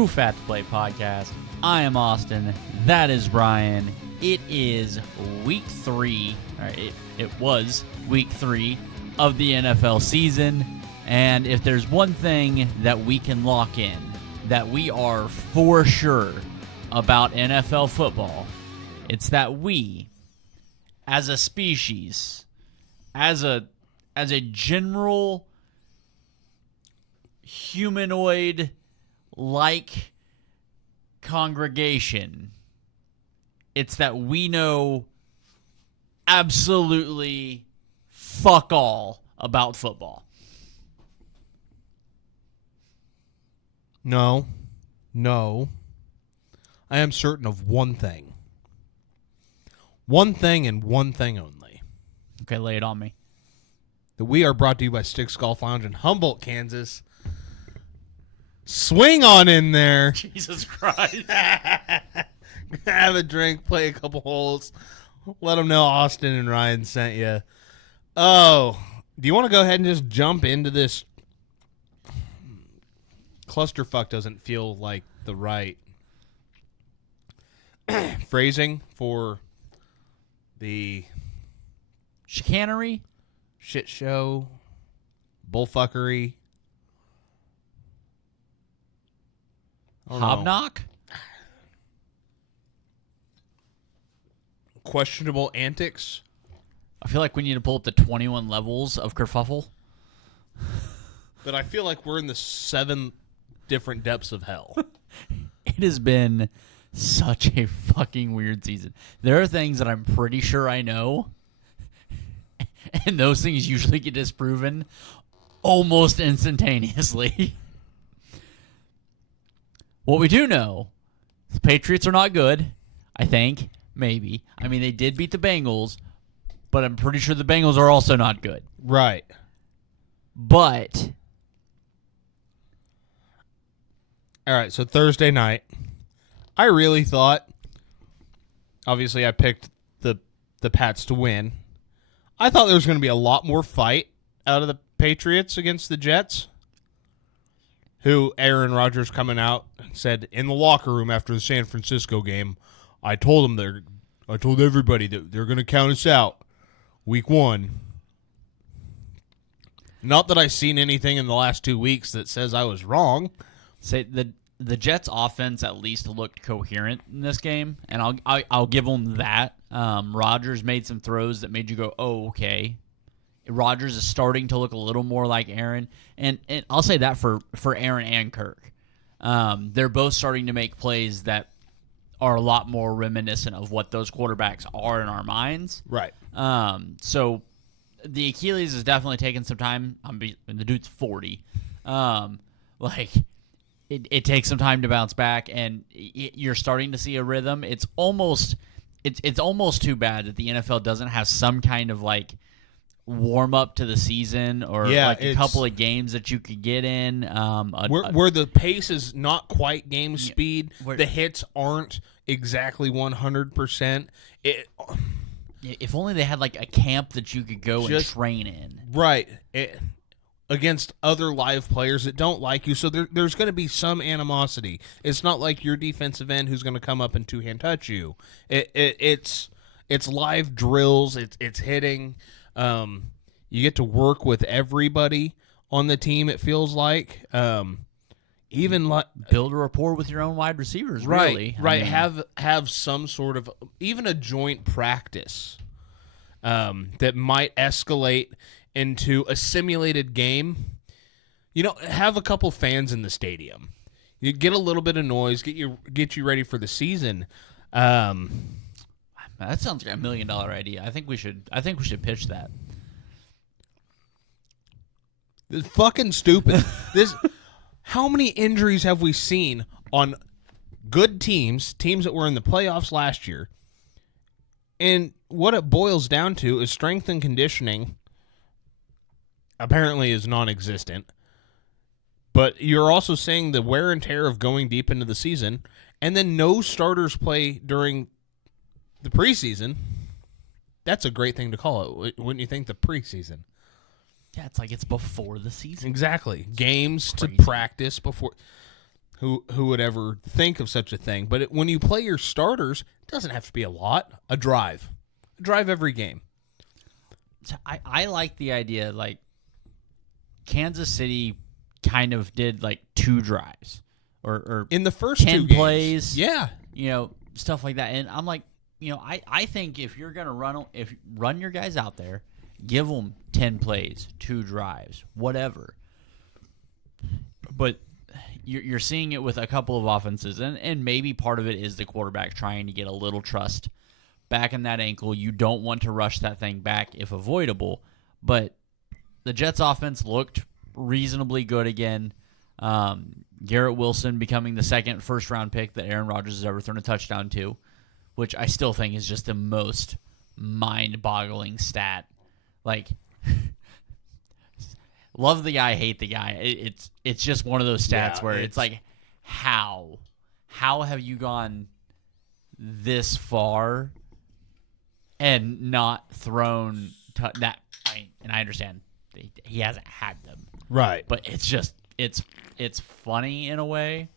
Who Fat to Play podcast. I am Austin. That is Brian. It is week 3. All right, it was week 3 of the NFL season. And if there's one thing that we can lock in, that we are for sure about NFL football, it's that we, as a species, as a general humanoid-like congregation, it's that we know absolutely fuck all about football. No. I am certain of one thing. One thing and one thing only. Okay, lay it on me. That we are brought to you by Sticks Golf Lounge in Humboldt, Kansas. Swing on in there. Jesus Christ. Have a drink, play a couple holes. Let them know Austin and Ryan sent you. Oh, do you want to go ahead and just jump into this? Clusterfuck doesn't feel like the right phrasing for the Chicanery? shit show, bullfuckery. Hobknock? Questionable antics. I feel like we need to pull up the 21 levels of kerfuffle. But I feel like we're in the 7 different depths of hell. It has been such a fucking weird season. There are things that I'm pretty sure I know, and those things usually get disproven almost instantaneously. What we do know, the Patriots are not good, I think. Maybe. I mean, they did beat the Bengals, but I'm pretty sure the Bengals are also not good. Right. But All right, so Thursday night, I really thought, obviously I picked the Pats to win. I thought there was going to be a lot more fight out of the Patriots against the Jets, who Aaron Rodgers coming out and said in the locker room after the San Francisco game, I told everybody that they're going to count us out week 1. Not that I've seen anything in the last 2 weeks that says I was wrong. say the Jets' offense at least looked coherent in this game, and I'll give them that. Rodgers made some throws that made you go, oh, okay. Rodgers is starting to look a little more like Aaron, and I'll say that for Aaron and Kirk. They're both starting to make plays that are a lot more reminiscent of what those quarterbacks are in our minds. Right. So the Achilles is definitely taking some time. The dude's 40. It takes some time to bounce back, and you're starting to see a rhythm. It's almost too bad that the NFL doesn't have some kind of warm up to the season or a couple of games that you could get in. Where the pace is not quite game speed, the hits aren't exactly 100%. If only they had a camp that you could go and train in. Right. Against other live players that don't like you, so there's going to be some animosity. It's not like your defensive end who's going to come up and two-hand touch you. It's live drills. It's hitting. You get to work with everybody on the team. It feels like even build a rapport with your own wide receivers. Right, really, right. Have some sort of even a joint practice that might escalate into a simulated game. Have a couple fans in the stadium. You get a little bit of noise, get you ready for the season. That sounds like $1 million idea. I think we should pitch that. It's fucking stupid. How many injuries have we seen on good teams that were in the playoffs last year? And what it boils down to is strength and conditioning apparently is non-existent. But you're also saying the wear and tear of going deep into the season, and then no starters play during the preseason. That's a great thing to call it, wouldn't you think, the preseason? Yeah, it's before the season. Exactly. Games to practice before. Who would ever think of such a thing? But when you play your starters, it doesn't have to be a lot. A drive every game. So I like the idea, like, Kansas City kind of did, like, 2 drives. Or in the first 10 2 games. plays. Yeah. Stuff like that. And I'm like, I think if you're going to run your guys out there, give them 10 plays, 2 drives, whatever. But you're seeing it with a couple of offenses, and maybe part of it is the quarterback trying to get a little trust back in that ankle. You don't want to rush that thing back if avoidable, but the Jets' offense looked reasonably good again. Garrett Wilson becoming the second first-round pick that Aaron Rodgers has ever thrown a touchdown to, which I still think is just the most mind-boggling stat. Like, love the guy, hate the guy. It's just one of those stats where it's like, how have you gone this far and not thrown that? And I understand he hasn't had them, right? But it's just it's funny in a way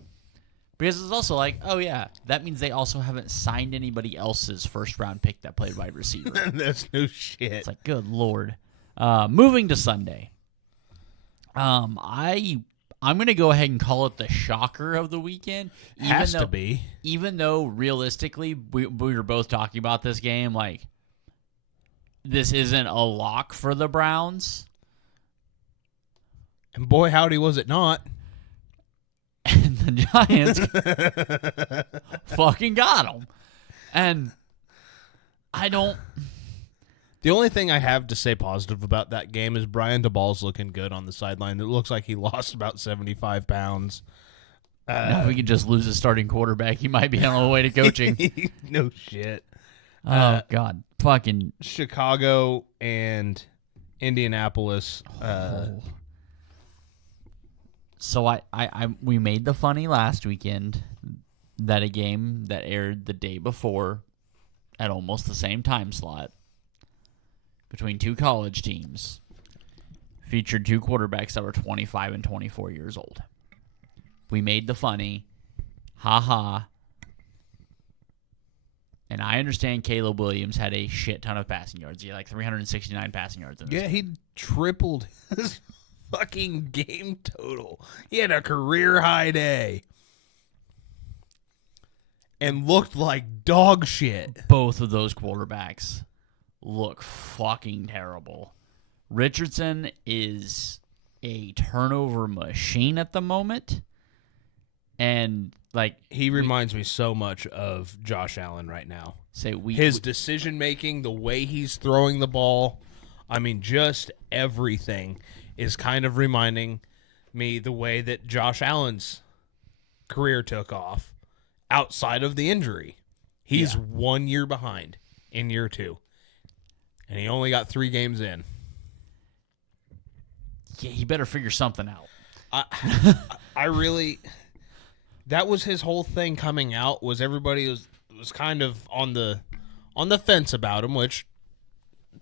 because it's also like, oh yeah, that means they also haven't signed anybody else's first round pick that played wide receiver. That's no shit. It's like, good Lord. Moving to Sunday. I'm gonna go ahead and call it the shocker of the weekend. Has to be. Even though realistically we were both talking about this game, like, this isn't a lock for the Browns. And boy, howdy, was it not. And the Giants fucking got them. And I don't... The only thing I have to say positive about that game is Brian DeBall's looking good on the sideline. It looks like he lost about 75 pounds. Now if we could just lose a starting quarterback, he might be on the way to coaching. No shit. God. Fucking... Chicago and Indianapolis... So we made the funny last weekend that a game that aired the day before at almost the same time slot between 2 college teams featured 2 quarterbacks that were 25 and 24 years old. We made the funny, ha. And I understand Caleb Williams had a shit ton of passing yards. He had like 369 passing yards in this game. He tripled his fucking game total. He had a career high day and looked like dog shit. Both of those quarterbacks look fucking terrible. Richardson is a turnover machine at the moment, and like he reminds me so much of Josh Allen right now. His decision making, the way he's throwing the ball, I mean, just everything is kind of reminding me the way that Josh Allen's career took off outside of the injury. He's 1 year behind in year 2, and he only got 3 games in. Yeah, he better figure something out. I really... That was his whole thing coming out, was everybody was kind of on the fence about him, which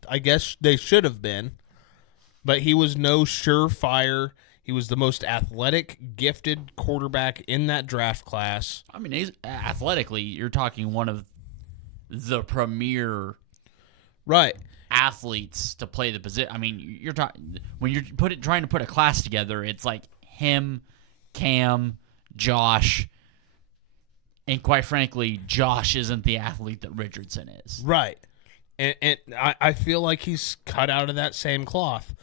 I guess they should have been. But he was no surefire. He was the most athletic, gifted quarterback in that draft class. I mean, he's athletically, you're talking one of the premier athletes to play the position. I mean, you're talking when you're trying to put a class together, it's like him, Cam, Josh, and quite frankly, Josh isn't the athlete that Richardson is. Right. And I feel like he's cut out of that same cloth.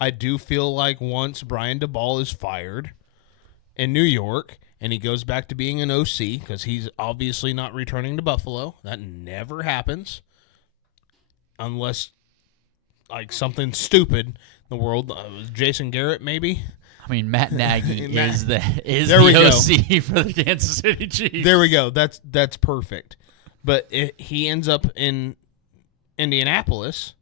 I do feel like once Brian DeBall is fired in New York and he goes back to being an OC, because he's obviously not returning to Buffalo. That never happens unless like something stupid in the world. Jason Garrett, maybe? I mean, Matt Nagy is the OC for the Kansas City Chiefs. There we go. That's perfect. But he ends up in Indianapolis.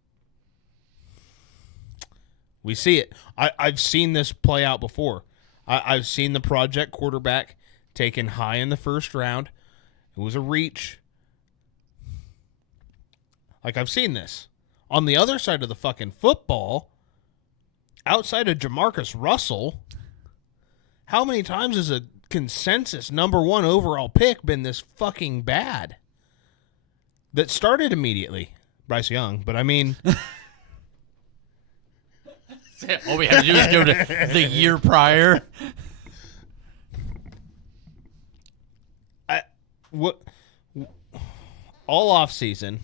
We see it. I've seen this play out before. I've seen the project quarterback taken high in the first round. It was a reach. Like, I've seen this. On the other side of the fucking football, outside of Jamarcus Russell, how many times has a consensus #1 overall pick been this fucking bad? That started immediately. Bryce Young, but I mean... All we have to do is go to the year prior. All off season,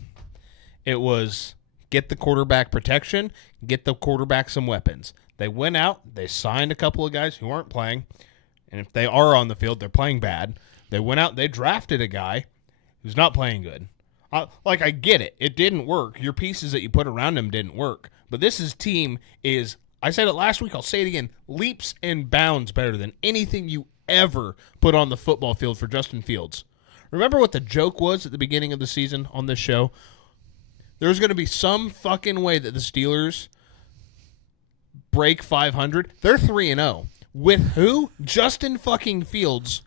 it was get the quarterback protection, get the quarterback some weapons. They went out, they signed a couple of guys who aren't playing, and if they are on the field, they're playing bad. They went out, they drafted a guy who's not playing good. I get it. It didn't work. Your pieces that you put around him didn't work. But this team is, I said it last week, I'll say it again, leaps and bounds better than anything you ever put on the football field for Justin Fields. Remember what the joke was at the beginning of the season on this show? There's going to be some fucking way that the Steelers break 500. They're 3-0. With who? Justin fucking Fields.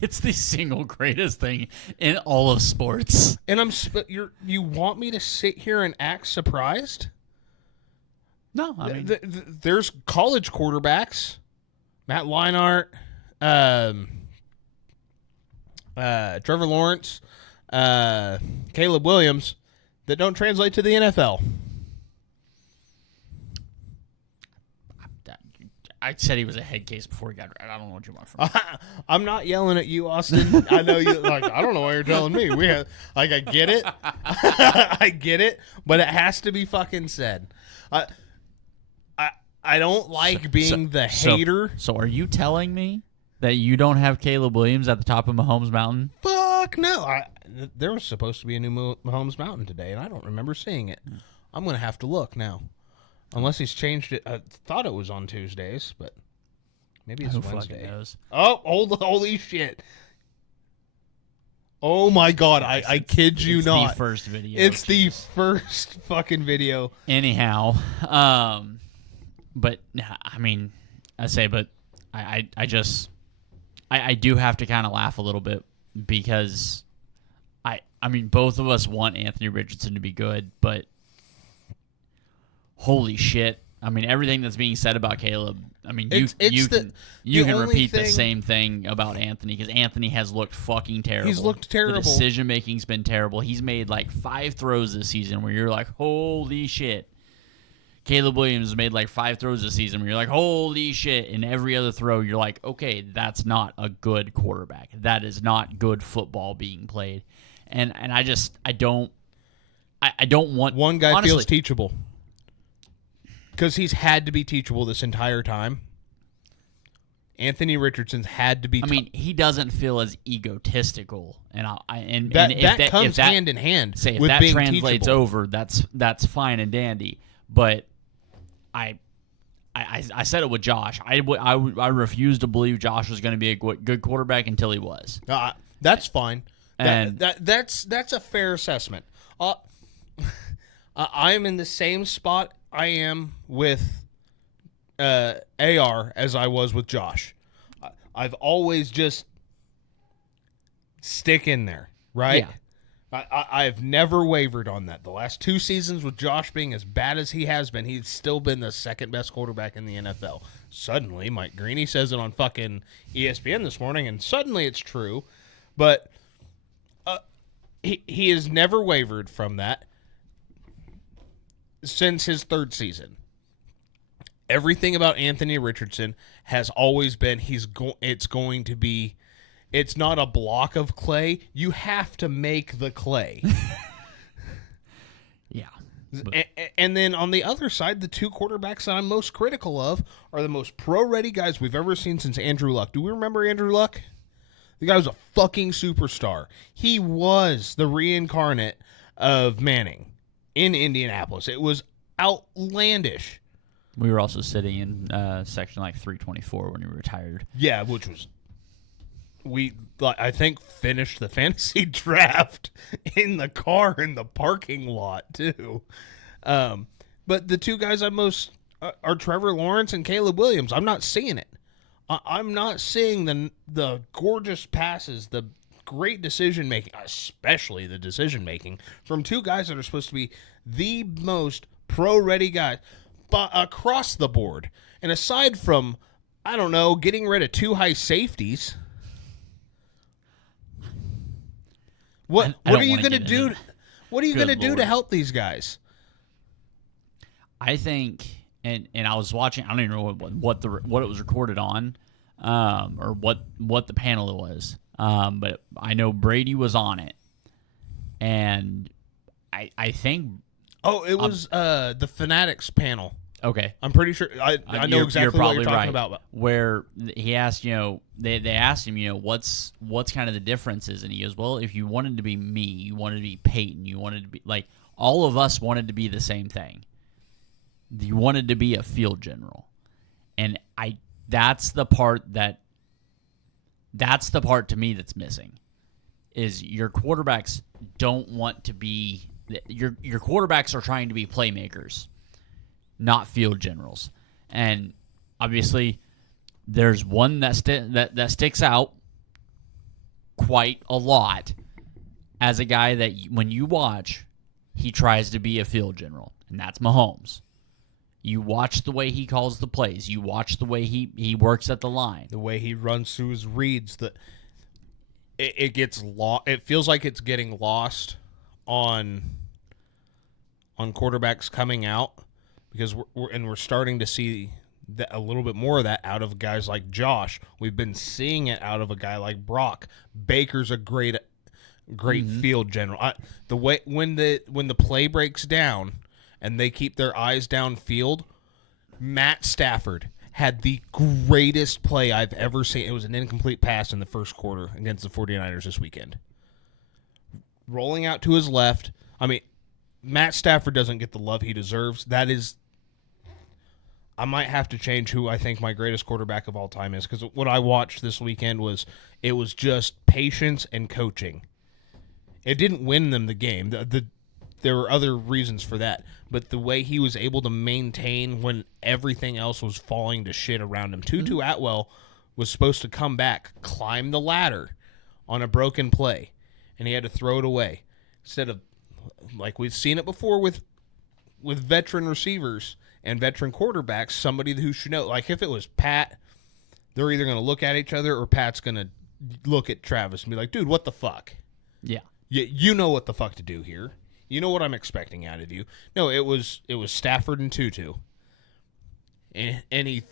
It's the single greatest thing in all of sports. And you want me to sit here and act surprised? No, I mean there's college quarterbacks, Matt Leinart, Trevor Lawrence, Caleb Williams, that don't translate to the NFL. I said he was a head case before he got drafted. I don't know what you want from me. I'm not yelling at you, Austin. I know you. I don't know why you're telling me. I get it. I get it, but it has to be fucking said. I don't like being the hater. So are you telling me that you don't have Caleb Williams at the top of Mahomes Mountain? Fuck no. There was supposed to be a new Mahomes Mountain today, and I don't remember seeing it. I'm going to have to look now. Unless he's changed it. I thought it was on Tuesdays, but maybe it's Wednesday. Knows? Oh, holy shit. Oh my God, I kid you not. It's the first video. It's the first fucking video. Anyhow, but I mean, I do have to kind of laugh a little bit because I mean, both of us want Anthony Richardson to be good, but holy shit. I mean, everything that's being said about Caleb, I mean, you can repeat the same thing about Anthony because Anthony has looked fucking terrible. He's looked terrible. The decision-making's been terrible. He's made like 5 throws this season where you're like, holy shit. Caleb Williams has made like 5 throws this season where you're like, holy shit. And every other throw, you're like, okay, that's not a good quarterback. That is not good football being played. And I don't want... One guy honestly, feels teachable. Because he's had to be teachable this entire time. Anthony Richardson's had to be. I mean, he doesn't feel as egotistical, and that comes hand in hand. Say if with that being translates teachable. over, that's fine and dandy. But I said it with Josh. I refused to believe Josh was going to be a good quarterback until he was. That's fine. And that's a fair assessment. I'm in the same spot I am with AR as I was with Josh. I've always just stick in there, right? Yeah. I've never wavered on that. The last 2 seasons with Josh being as bad as he has been, he's still been the second best quarterback in the NFL. Suddenly, Mike Greeny says it on fucking ESPN this morning, and suddenly it's true. But he has never wavered from that since his 3rd season. Everything about Anthony Richardson has always been it's not a block of clay. You have to make the clay. Yeah. And then on the other side, the 2 quarterbacks that I'm most critical of are the most pro-ready guys we've ever seen since Andrew Luck. Do we remember Andrew Luck? The guy was a fucking superstar. He was the reincarnate of Manning in Indianapolis. It was outlandish. We were also sitting in section like 324 when he retired. Yeah, which was I think finished the fantasy draft in the car in the parking lot too. But the 2 guys I most are Trevor Lawrence and Caleb Williams. I'm not seeing it. I'm not seeing the gorgeous passes, the great decision making, especially the decision making from 2 guys that are supposed to be the most pro ready guys, but across the board. And aside from I don't know, getting rid of 2 high safeties. What are you going to do? What are you going to do to help these guys? I think, and I was watching. I don't even know what it was recorded on, or what the panel it was. But I know Brady was on it, and I think. Oh, it was the Fanatics panel. Okay, I'm pretty sure. I know exactly what you're talking about. Where he asked, they asked him, what's kind of the differences, and he goes, well, if you wanted to be me, you wanted to be Peyton, you wanted to be like all of us wanted to be the same thing. You wanted to be a field general, and that's the part to me that's missing, is your quarterbacks don't want to be your quarterbacks are trying to be playmakers, not field generals. And obviously there's one that sticks out quite a lot as a guy that when you watch, he tries to be a field general, and that's Mahomes. You watch the way he calls the plays. You watch the way he works at the line. The way he runs through his reads. It gets lost. It feels like it's getting lost on quarterbacks coming out, because we're starting to see a little bit more of that out of guys like Josh. We've been seeing it out of a guy like Brock. Baker's a great field general. The way when the play breaks down and they keep their eyes downfield, Matt Stafford had the greatest play I've ever seen. It was an incomplete pass in the first quarter against the 49ers this weekend. Rolling out to his left. I mean, Matt Stafford doesn't get the love he deserves. I might have to change who I think my greatest quarterback of all time is, because what I watched this weekend was just patience and coaching. It didn't win them the game. There were other reasons for that, but the way he was able to maintain when everything else was falling to shit around him. Tutu Atwell was supposed to come back, climb the ladder on a broken play, and he had to throw it away. Instead of, like we've seen it before with veteran receivers and veteran quarterbacks, somebody who should know. Like if it was Pat, they're either going to look at each other or Pat's going to look at Travis and be like, dude, what the fuck? Yeah. You know what the fuck to do here. You know what I'm expecting out of you. No, it was Stafford and Tutu. And he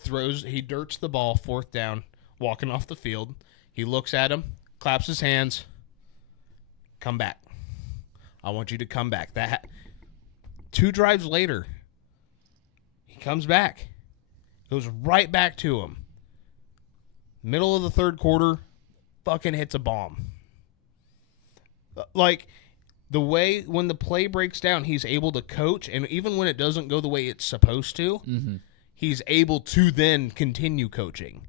dirts the ball, 4th down, walking off the field. He looks at him, claps his hands, come back. I want you to come back. 2 drives later, he comes back. Goes right back to him. Middle of the 3rd quarter, fucking hits a bomb. Like, the way when the play breaks down, he's able to coach, and even when it doesn't go the way it's supposed to, he's able to then continue coaching.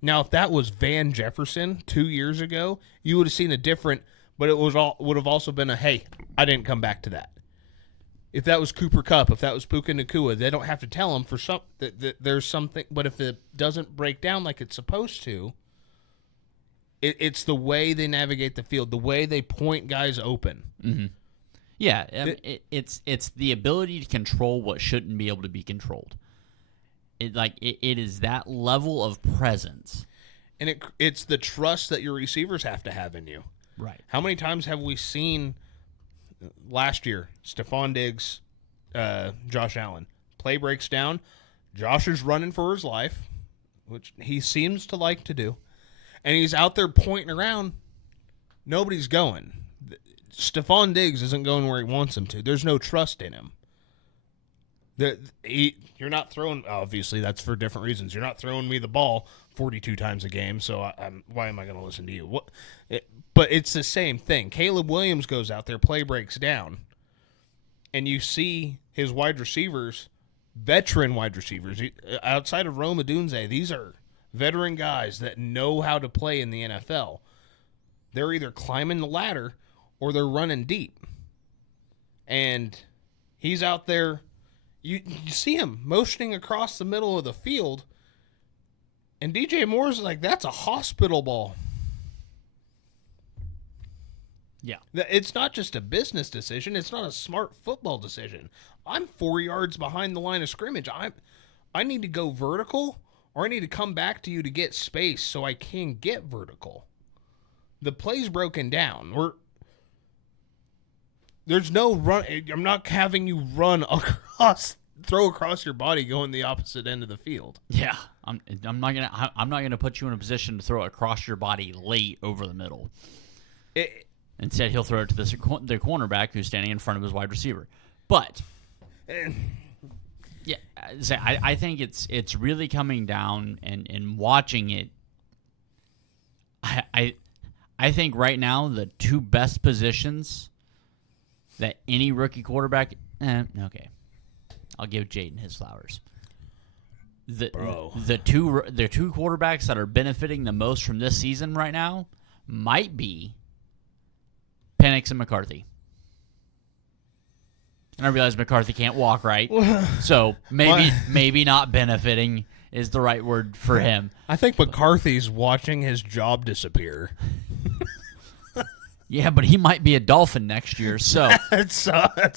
Now, if that was Van Jefferson 2 years ago, you would have seen a different, but it would have also been a, hey, I didn't come back to that. If that was Cooper Kupp, if that was Puka Nacua, they don't have to tell him that there's something, but if it doesn't break down like it's supposed to, it's the way they navigate the field, the way they point guys open. Mm-hmm. Yeah, it's the ability to control what shouldn't be able to be controlled. It is that level of presence, and it's the trust that your receivers have to have in you. Right. How many times have we seen last year, Stephon Diggs, Josh Allen, play breaks down, Josh is running for his life, which he seems to like to do, and he's out there pointing around. Nobody's going. Stephon Diggs isn't going where he wants him to. There's no trust in him. You're not throwing, obviously that's for different reasons. You're not throwing me the ball 42 times a game, so why am I going to listen to you? But it's the same thing. Caleb Williams goes out there, play breaks down, and you see his wide receivers, veteran wide receivers, outside of Rome Odunze, these are veteran guys that know how to play in the NFL. They're either climbing the ladder or they're running deep. And he's out there. You see him motioning across the middle of the field, and DJ Moore's like, that's a hospital ball. Yeah. It's not just a business decision. It's not a smart football decision. I'm 4 yards behind the line of scrimmage. I need to go vertical, or I need to come back to you to get space so I can get vertical. The play's broken down. There's no run. I'm not having you run throw across your body, going the opposite end of the field. Yeah, I'm not gonna put you in a position to throw it across your body late over the middle. Instead, he'll throw it to the cornerback who's standing in front of his wide receiver. But yeah, I think it's really coming down and watching it. I think right now the two best positions that any rookie quarterback. Okay, I'll give Jaden his flowers. The two quarterbacks that are benefiting the most from this season right now might be Penix and McCarthy. And I realize McCarthy can't walk right, so maybe not benefiting is the right word for him. I think McCarthy's watching his job disappear. Yeah, but he might be a Dolphin next year, so that's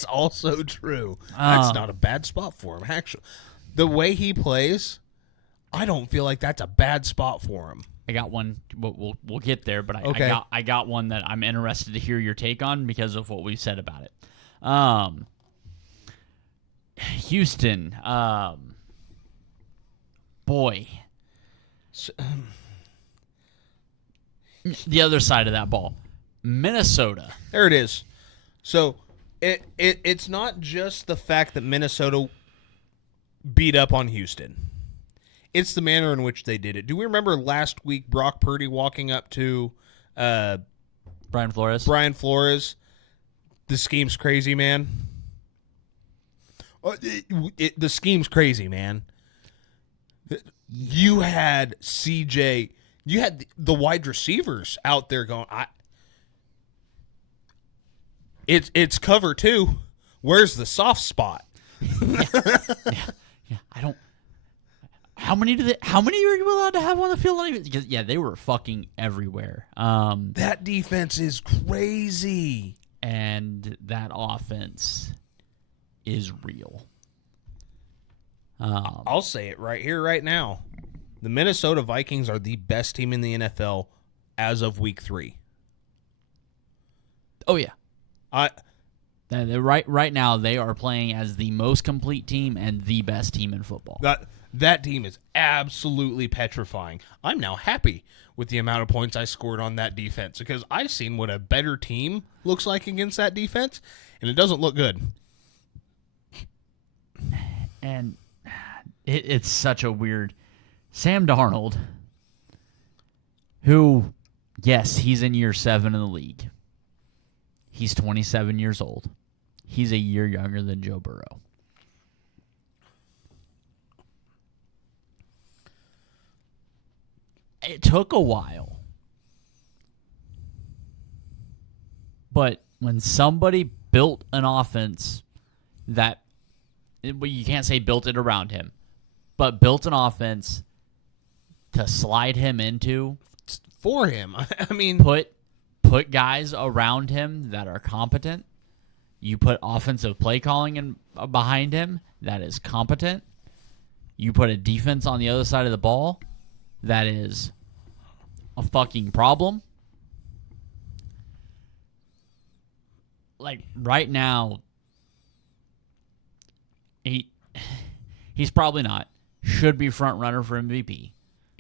also true. That's not a bad spot for him, actually. The way he plays, I don't feel like that's a bad spot for him. I got one. We'll get there, but Okay. I got one that I'm interested to hear your take on because of what we said about it. Houston, boy, the other side of that ball. Minnesota. There it is. So it's not just the fact that Minnesota beat up on Houston. It's the manner in which they did it. Do we remember last week Brock Purdy walking up to Brian Flores? The scheme's crazy, man. The scheme's crazy, man. You had CJ. You had the wide receivers out there going, It's cover two. Where's the soft spot? Yeah. I don't. How many are you allowed to have on the field? Because they were fucking everywhere. That defense is crazy, and that offense is real. I'll say it right here, right now. The Minnesota Vikings are the best team in the NFL as of week 3. Oh yeah. Right now they are playing as the most complete team and the best team in football. That team is absolutely petrifying. I'm now happy with the amount of points I scored on that defense because I've seen what a better team looks like against that defense, and it doesn't look good. And it's such a weird Sam Darnold, who, yes, he's in year 7 in the league. He's 27 years old. He's a year younger than Joe Burrow. It took a while. But when somebody built an offense that, well, you can't say built it around him, but built an offense to slide him into. For him. I mean, put guys around him that are competent. You put offensive play calling behind him that is competent. You put a defense on the other side of the ball that is a fucking problem. Like right now, he's probably not. Should be front runner for MVP.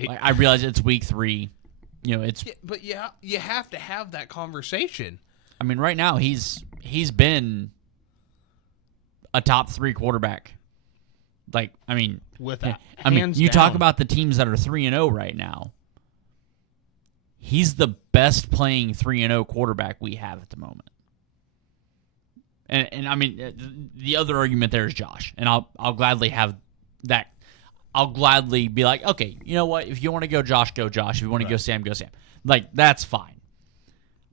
I realize it's week 3. But you have to have that conversation. I mean, right now he's been a top 3 quarterback. You talk about the teams that are 3-0 right now. He's the best playing 3-0 quarterback we have at the moment. And I mean, the other argument there is Josh, and I'll gladly have that. I'll gladly be like, okay, you know what? If you want to go Josh, go Josh. If you want to go Sam, go Sam. Like, that's fine.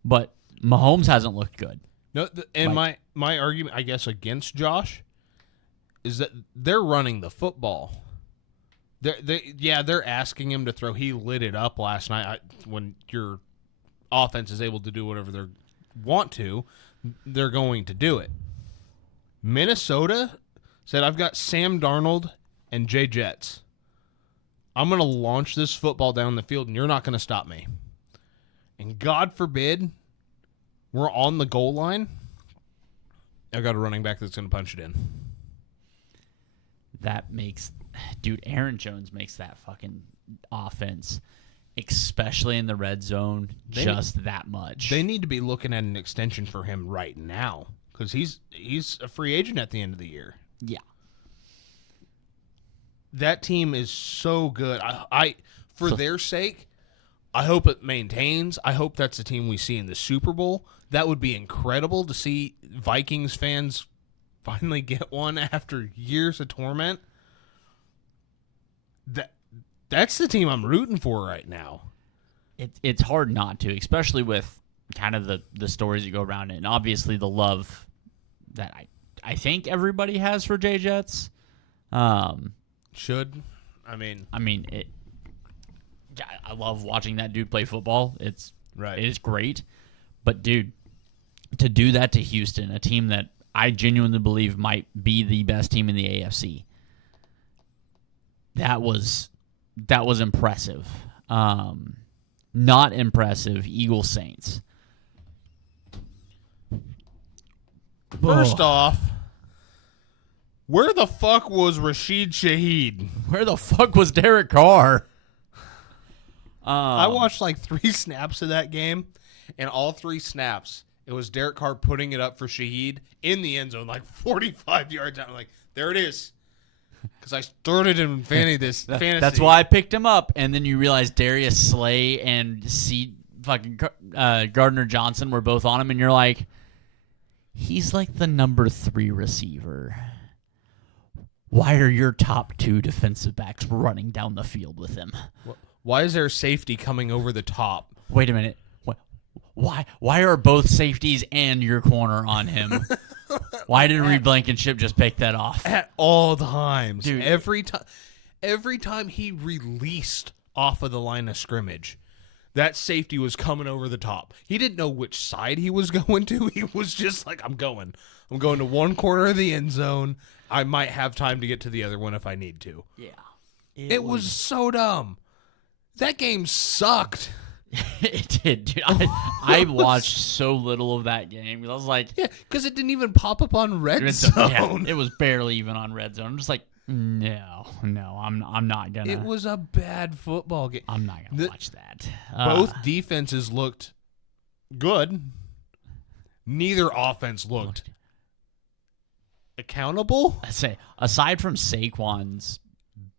But Mahomes hasn't looked good. No, my argument, I guess, against Josh is that they're running the football. They're asking him to throw. He lit it up last night. When your offense is able to do whatever they want to, they're going to do it. Minnesota said, I've got Sam Darnold and Jay Jets. I'm going to launch this football down the field, and you're not going to stop me. And God forbid we're on the goal line. I've got a running back that's going to punch it in. Dude, Aaron Jones makes that fucking offense, especially in the red zone, just that much. They need to be looking at an extension for him right now because he's a free agent at the end of the year. Yeah. That team is so good. For their sake, I hope it maintains. I hope that's the team we see in the Super Bowl. That would be incredible to see Vikings fans finally get one after years of torment. That's the team I'm rooting for right now. It's hard not to, especially with kind of the stories that go around it, and obviously the love that I think everybody has for J-Jets. Should. I mean, I love watching that dude play football. It is great. But, dude, to do that to Houston, a team that I genuinely believe might be the best team in the AFC, that was impressive. Not impressive, Eagles Saints. First off, where the fuck was Rashid Shaheed? Where the fuck was Derek Carr? I watched like 3 snaps of that game, and all 3 snaps, it was Derek Carr putting it up for Shaheed in the end zone, like 45 yards out. I'm like, there it is. Because I started in fantasy. That's why I picked him up, and then you realize Darius Slay and Gardner Johnson were both on him, and you're like, he's like the number 3 receiver. Why are your top 2 defensive backs running down the field with him? Why is there safety coming over the top? Wait a minute. Why are both safeties and your corner on him? Why did Reed Blankenship just pick that off? At all times. Dude. Every time he released off of the line of scrimmage, that safety was coming over the top. He didn't know which side he was going to. He was just like, I'm going to one corner of the end zone. I might have time to get to the other one if I need to. Yeah. It was so dumb. That game sucked. It did, dude. I watched so little of that game because I was like, yeah, because it didn't even pop up on Red Zone. Yeah, it was barely even on Red Zone. I'm just like, no, I'm not gonna. It was a bad football game. I'm not gonna watch that. Both defenses looked good. Neither offense looked accountable. I say, aside from Saquon's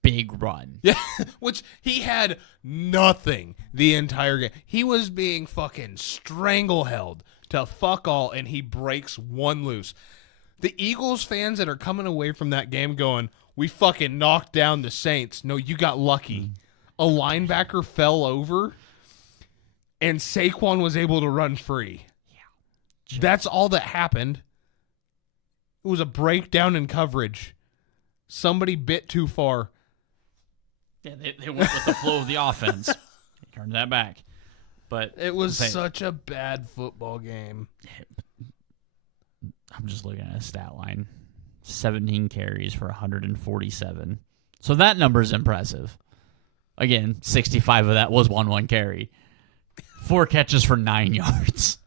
big run. Yeah, which he had nothing the entire game. He was being fucking strangleheld to fuck all, and he breaks one loose. The Eagles fans that are coming away from that game going, we fucking knocked down the Saints. No, you got lucky. A linebacker fell over, and Saquon was able to run free. Yeah. That's all that happened. It was a breakdown in coverage. Somebody bit too far. Yeah, they went with the flow of the offense. They turned that back. But it was such a bad football game. I'm just looking at a stat line. 17 carries for 147. So that number is impressive. Again, 65 of that was 1-1 carry. 4 catches for 9 yards.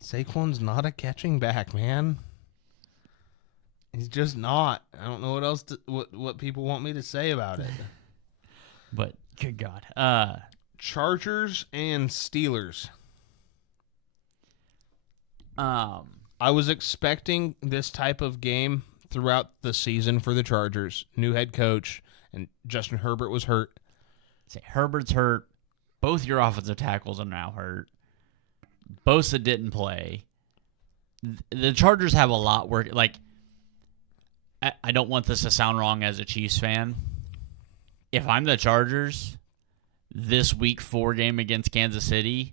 Saquon's not a catching back, man. He's just not. I don't know what else what people want me to say about it. But good God. Chargers and Steelers. I was expecting this type of game throughout the season for the Chargers. New head coach, and Justin Herbert was hurt. Say Herbert's hurt. Both your offensive tackles are now hurt. Bosa didn't play. The Chargers have a lot work. Like, I don't want this to sound wrong as a Chiefs fan. If I'm the Chargers, this Week 4 game against Kansas City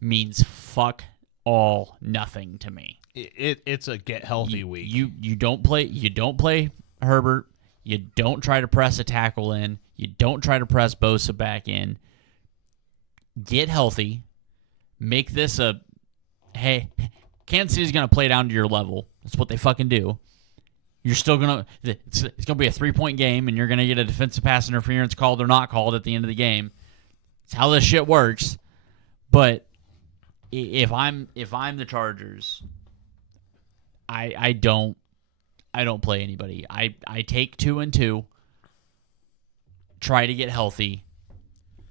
means fuck all nothing to me. It's a get healthy week. You don't play Herbert. You don't try to press a tackle in. You don't try to press Bosa back in. Get healthy. Make this hey, Kansas City's going to play down to your level. That's what they fucking do. You're still gonna. It's gonna be a 3-point game, and you're gonna get a defensive pass interference called or not called at the end of the game. It's how this shit works. But if I'm the Chargers, I don't play anybody. I take 2-2. Try to get healthy.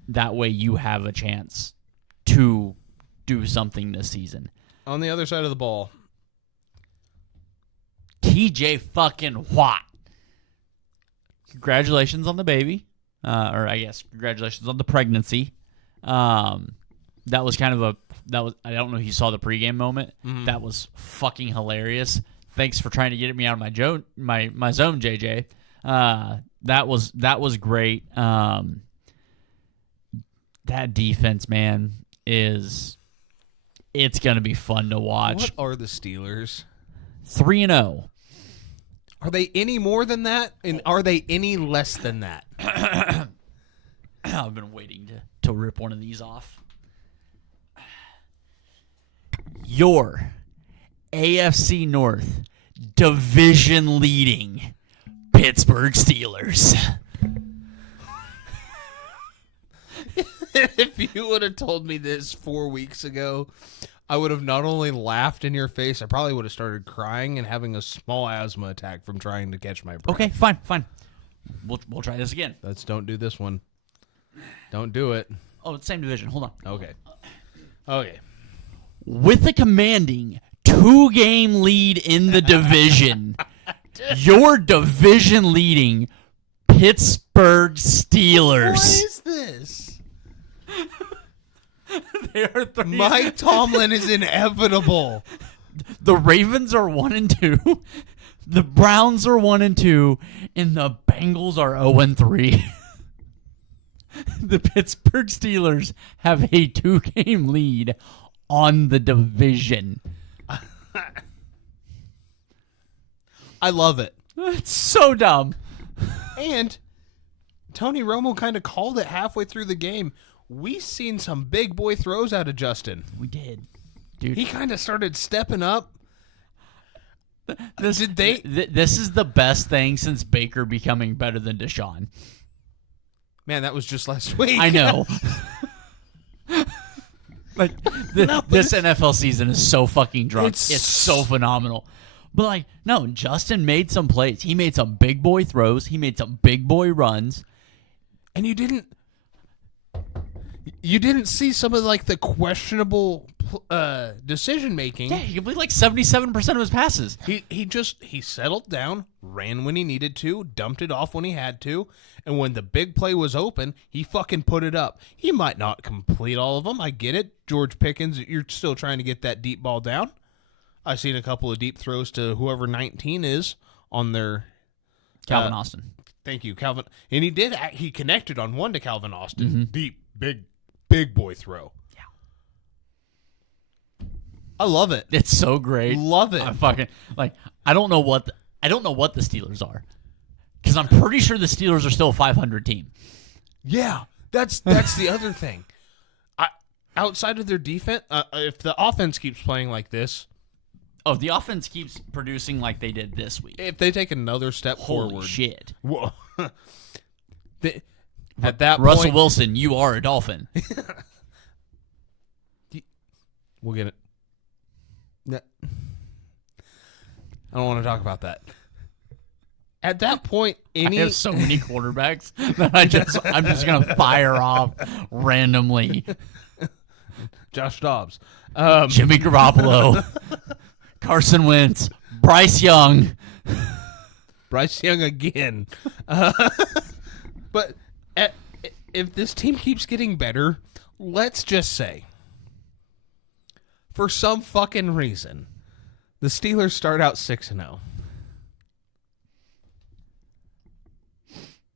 That way you have a chance to do something this season. On the other side of the ball, TJ fucking Watt. Congratulations on the baby. Or I guess congratulations on the pregnancy. That was kind of I don't know if you saw the pregame moment. Mm-hmm. That was fucking hilarious. Thanks for trying to get me out of my zone, JJ. That was great. That defense, man, it's gonna be fun to watch. What are the Steelers? 3-0. Are they any more than that? And are they any less than that? I've been waiting to rip one of these off. Your AFC North division leading Pittsburgh Steelers. If you would have told me this 4 weeks ago, I would have not only laughed in your face, I probably would have started crying and having a small asthma attack from trying to catch my breath. Okay, fine. We'll try this again. Don't do this one. Don't do it. Oh, it's same division. Hold on. Okay. With a commanding 2-game lead in the division, your division leading Pittsburgh Steelers. What is this? They are 3. Mike Tomlin is inevitable. The Ravens are 1-2. The Browns are 1-2, and the Bengals are 0-3. The Pittsburgh Steelers have a 2-game lead on the division. I love it. It's so dumb. And Tony Romo kind of called it halfway through the game. We seen some big boy throws out of Justin. We did. Dude, He kind of started stepping up. this is the best thing since Baker becoming better than Deshaun. Man, that was just last week. I know. This NFL season is so fucking drunk. It's so phenomenal. But no, Justin made some plays. He made some big boy throws. He made some big boy runs. And you didn't see some of the questionable decision making. Yeah, he completed 77% of his passes. He settled down, ran when he needed to, dumped it off when he had to, and when the big play was open, he fucking put it up. He might not complete all of them. I get it. George Pickens, you're still trying to get that deep ball down. I've seen a couple of deep throws to whoever 19 is on their Calvin Austin. Thank you, Calvin. And he connected on one to Calvin Austin. Mm-hmm. Deep, big boy throw. Yeah. I love it. It's so great. Love it. I fucking I don't know what the Steelers are. Cuz I'm pretty sure the Steelers are still a 500 team. Yeah. That's the other thing. Outside of their defense, if the offense keeps playing like this, oh, the offense keeps producing like they did this week. If they take another step Holy forward. Shit. Whoa. At that Russell point, Wilson, you are a Dolphin. We'll get it. I don't want to talk about that. At that point, I have so many quarterbacks that I'm just gonna fire off randomly. Josh Dobbs, Jimmy Garoppolo, Carson Wentz, Bryce Young again. But if this team keeps getting better, let's just say, for some fucking reason, the Steelers start out 6-0.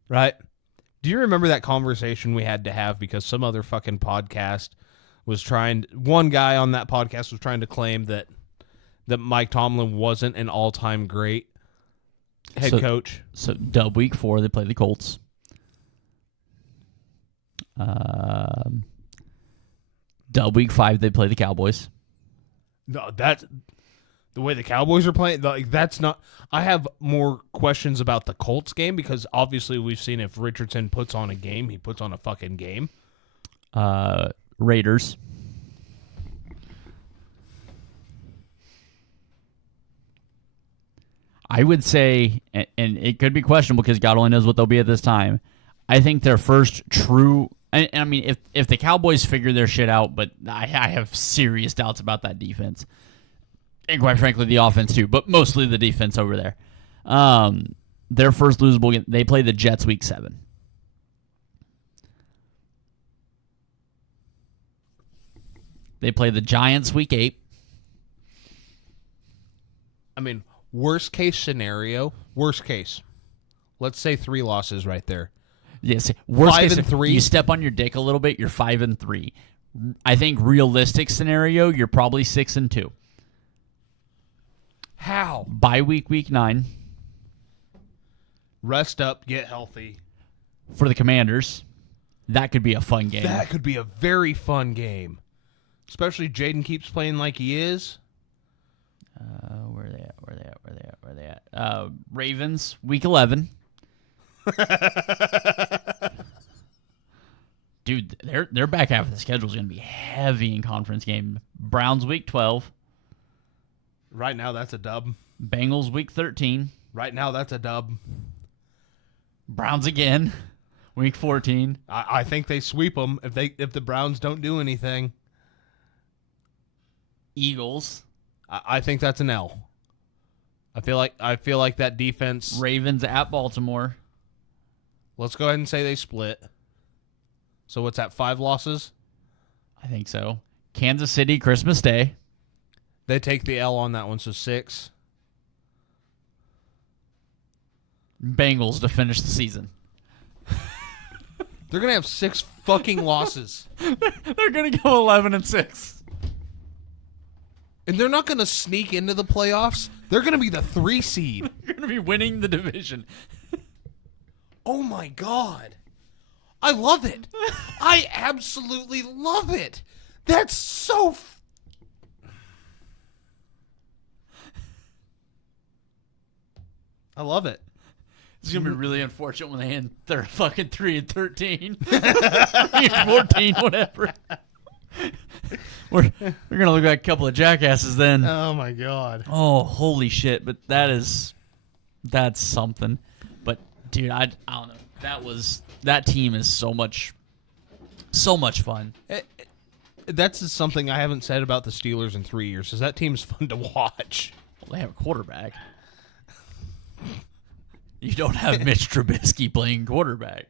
Right? Do you remember that conversation we had to have because some other fucking podcast was one guy on that podcast was trying to claim that Mike Tomlin wasn't an all-time great head coach? So dub week 4, they play the Colts. Dub week 5, they play the Cowboys. No, the way the Cowboys are playing, like that's not. I have more questions about the Colts game because obviously we've seen if Richardson puts on a game, he puts on a fucking game. Raiders. I would say, and it could be questionable because God only knows what they'll be at this time. I think their first true, and I mean, if the Cowboys figure their shit out, but I have serious doubts about that defense, and quite frankly the offense too, but mostly the defense over there. Their first losable game, they play the Jets week 7. They play the Giants week 8. I mean, worst case scenario, worst case. Let's say 3 losses right there. Yes, worst 5 case, and 3. You step on your dick a little bit, you're 5-3. I think realistic scenario, you're probably 6-2. How? Bye week 9 Rest up, get healthy. for the Commanders. That could be a fun game. That could be a very fun game. Especially Jaden keeps playing like he is. Where are they at? Ravens, week 11. Dude, their back half of the schedule is going to be heavy in conference game. Browns, week 12. Right now, that's a dub. Bengals, week 13. Right now, that's a dub. Browns again, week 14. I think they sweep them if the Browns don't do anything. Eagles. I think that's an L. I feel like that defense. Ravens at Baltimore. Let's go ahead and say they split. So what's that? 5 losses? I think so. Kansas City, Christmas Day. They take the L on that one, so 6. Bengals to finish the season. They're gonna have 6 fucking losses, They're going to go 11-6. and they're not gonna sneak into the playoffs. They're gonna be the 3 seed. You're going to be winning the division. Oh my god, I love it. I absolutely love it. That's so. I love it. It's going to be really unfortunate when they end their fucking 3-13. 3-14, whatever. We're going to look like a couple of jackasses then. Oh my god. Oh, holy shit. But that's something. But, dude, I don't know. That team is so much fun. That's something I haven't said about the Steelers in 3 years, is that team's fun to watch. Well, they have a quarterback. You don't have Mitch Trubisky playing quarterback.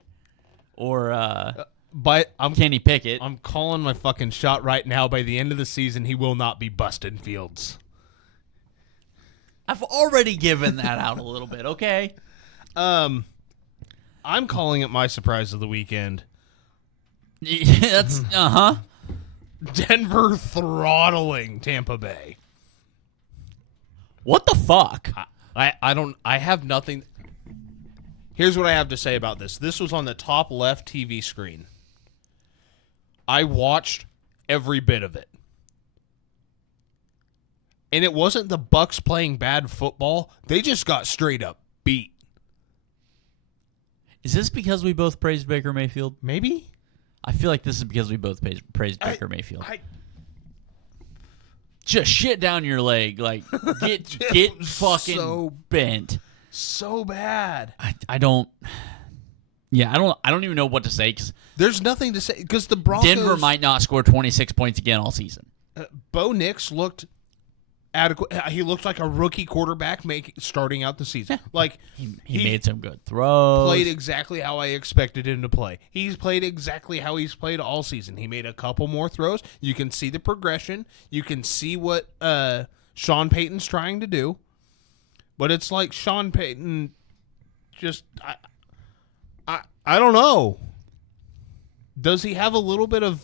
Or But Kenny Pickett. I'm calling my fucking shot right now. By the end of the season, he will not be busting Fields. I've already given that out a little bit, okay? I'm calling it my surprise of the weekend. That's, Denver throttling Tampa Bay. What the fuck? I have nothing. Here's what I have to say about this. This was on the top left TV screen. I watched every bit of it. And it wasn't the Bucs playing bad football. They just got straight up beat. Is this because we both praised Baker Mayfield? Maybe? I feel like this is because we both praised Baker Mayfield. Just shit down your leg, like get fucking so bent. So bad. I don't even know what to say because There's nothing to say because the Broncos. Denver might not score 26 points again all season. Bo Nix looked adequate. He looked like a rookie quarterback starting out the season. Like He made some good throws. played exactly how I expected him to play. He's played exactly how he's played all season. He made a couple more throws. You can see the progression. You can see what Sean Payton's trying to do. But it's like Sean Payton just I don't know. Does he have a little bit of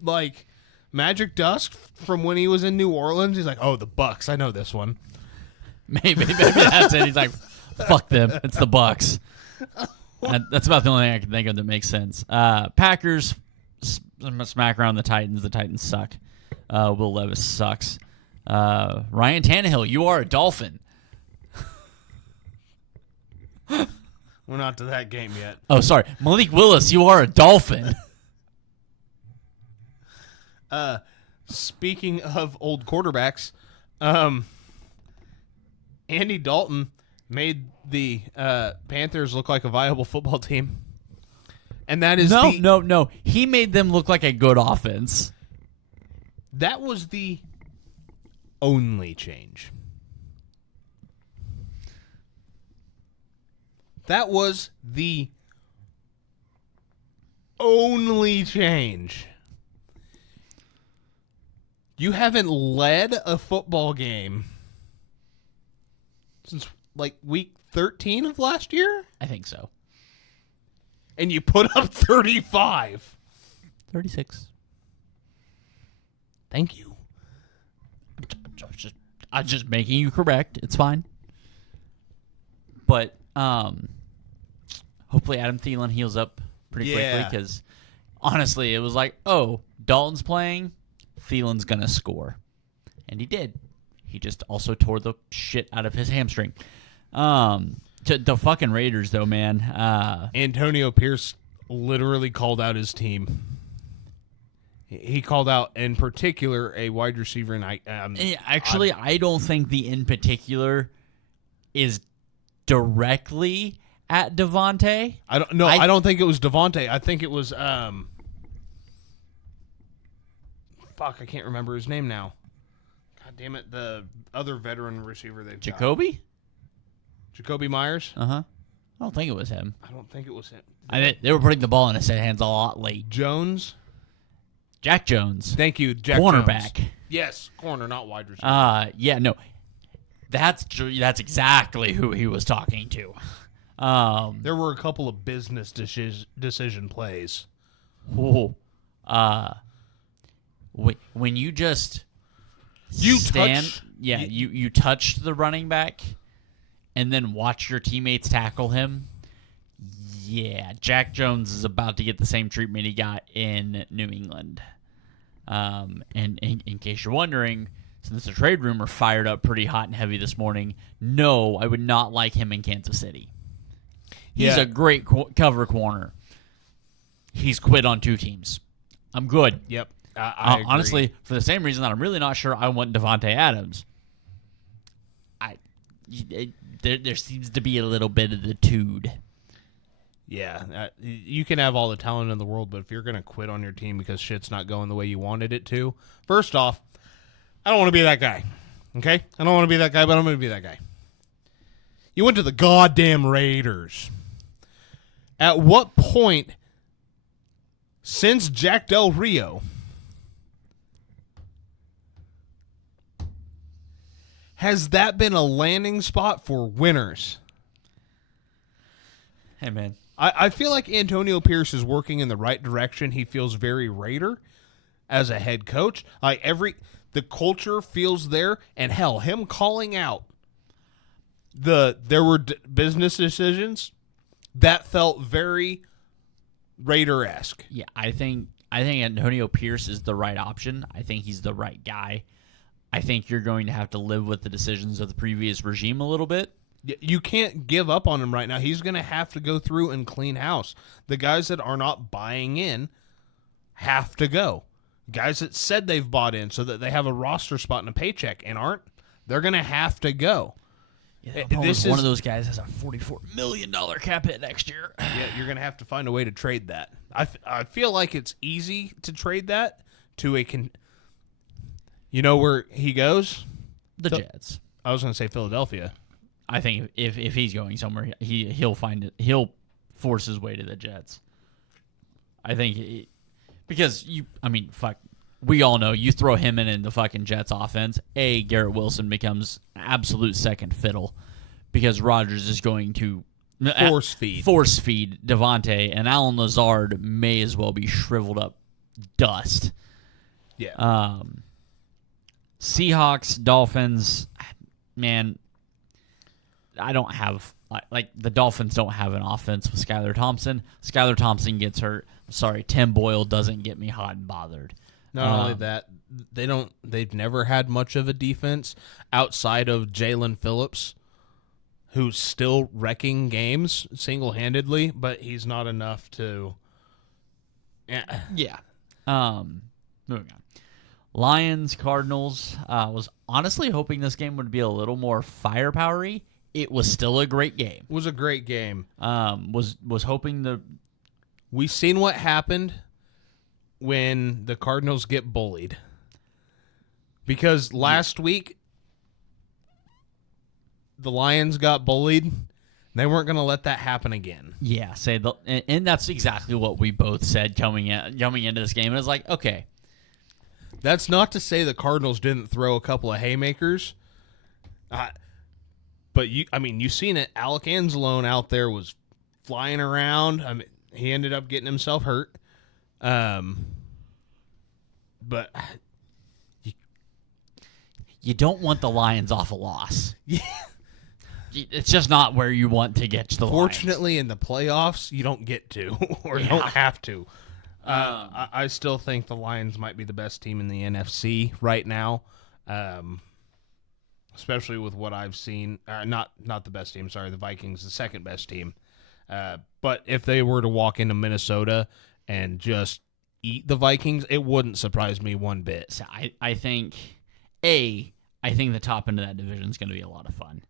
like magic dust from when he was in New Orleans? He's like, "Oh, the Bucs. I know this one." Maybe that's it. He's like, fuck them. It's the Bucks. That's about the only thing I can think of that makes sense. Packers smack around the Titans. The Titans suck. Will Levis sucks. Ryan Tannehill, you are a Dolphin. We're not to that game yet. Oh, sorry. Malik Willis, you are a Dolphin. Speaking of old quarterbacks, Andy Dalton made the Panthers look like a viable football team. And that is No. He made them look like a good offense. That was the only change. That was the only change. You haven't led a football game since like week 13 of last year? I think so. And you put up 35. 36. Thank you. I'm just making you correct. It's fine. But hopefully Adam Thielen heals up pretty quickly because honestly, it was like, oh, Dalton's playing, Thielen's going to score. And he did. He just also tore the shit out of his hamstring. The fucking Raiders, though, man. Antonio Pierce literally called out his team. He called out, in particular, a wide receiver. And I don't think the in particular is directly at Devontae. I don't think it was Devontae. I think it was fuck, I can't remember his name now. God damn it, the other veteran receiver they've got. Jacoby Myers? Uh-huh. I don't think it was him. I don't think it was him. They were putting the ball in his hands a lot late. Jack Jones. Thank you, Jack Cornerback. Jones. Yes, corner, not wide receiver. Yeah, no. That's exactly who he was talking to. There were a couple of business decision plays. When you just you touched the running back and then watch your teammates tackle him. Yeah, Jack Jones is about to get the same treatment he got in New England. And in case you're wondering, since the trade rumor fired up pretty hot and heavy this morning, no, I would not like him in Kansas City. He's a great cover corner. He's quit on 2 teams. I'm good. Yep. I agree. Honestly, for the same reason that I'm really not sure I want Devontae Adams. There seems to be a little bit of the tude. Yeah, you can have all the talent in the world, but if you're going to quit on your team because shit's not going the way you wanted it to, first off, I don't want to be that guy. Okay? I don't want to be that guy, but I'm going to be that guy. You went to the goddamn Raiders. At what point, since Jack Del Rio, has that been a landing spot for winners? Hey, man. I feel like Antonio Pierce is working in the right direction. He feels very Raider as a head coach. The culture feels there, and hell, him calling out there were business decisions that felt very Raider-esque. Yeah, I think Antonio Pierce is the right option. I think he's the right guy. I think you're going to have to live with the decisions of the previous regime a little bit. You can't give up on him right now. He's going to have to go through and clean house. The guys that are not buying in have to go. Guys that said they've bought in so that they have a roster spot and a paycheck and aren't, they're going to have to go. Yeah, one of those guys has a $44 million cap hit next year. Yeah, you're going to have to find a way to trade that. I feel like it's easy to trade that to you know where he goes? The Jets. I was going to say Philadelphia. I think if he's going somewhere, he'll find it. He'll force his way to the Jets. I think because fuck. We all know you throw him in the fucking Jets offense. Garrett Wilson becomes absolute second fiddle because Rodgers is going to force feed Devontae, and Alan Lazard may as well be shriveled up dust. Yeah. Seahawks, Dolphins, man. I don't have the Dolphins don't have an offense with Skylar Thompson. Skylar Thompson gets hurt. I'm sorry, Tim Boyle doesn't get me hot and bothered. Not only that, they've never had much of a defense outside of Jalen Phillips, who's still wrecking games single-handedly, but he's not enough to... Yeah. Moving on. Lions, Cardinals. Was honestly hoping this game would be a little more firepower-y. It was still a great game. It was a great game. Was hoping the... We've seen what happened when the Cardinals get bullied. Because last week, the Lions got bullied. They weren't going to let that happen again. Yeah, and that's exactly what we both said coming into this game. And it's like, okay. That's not to say the Cardinals didn't throw a couple of haymakers. But you've seen it. Alec Anzalone out there was flying around. I mean, he ended up getting himself hurt. But you don't want the Lions off a loss. Yeah. It's just not where you want to get to the Fortunately, Lions. in the playoffs, you don't get to or don't have to. I still think the Lions might be the best team in the NFC right now, especially with what I've seen. Not the best team, sorry, the Vikings, the second best team. But if they were to walk into Minnesota and just eat the Vikings, it wouldn't surprise me one bit. So I think the top end of that division is going to be a lot of fun.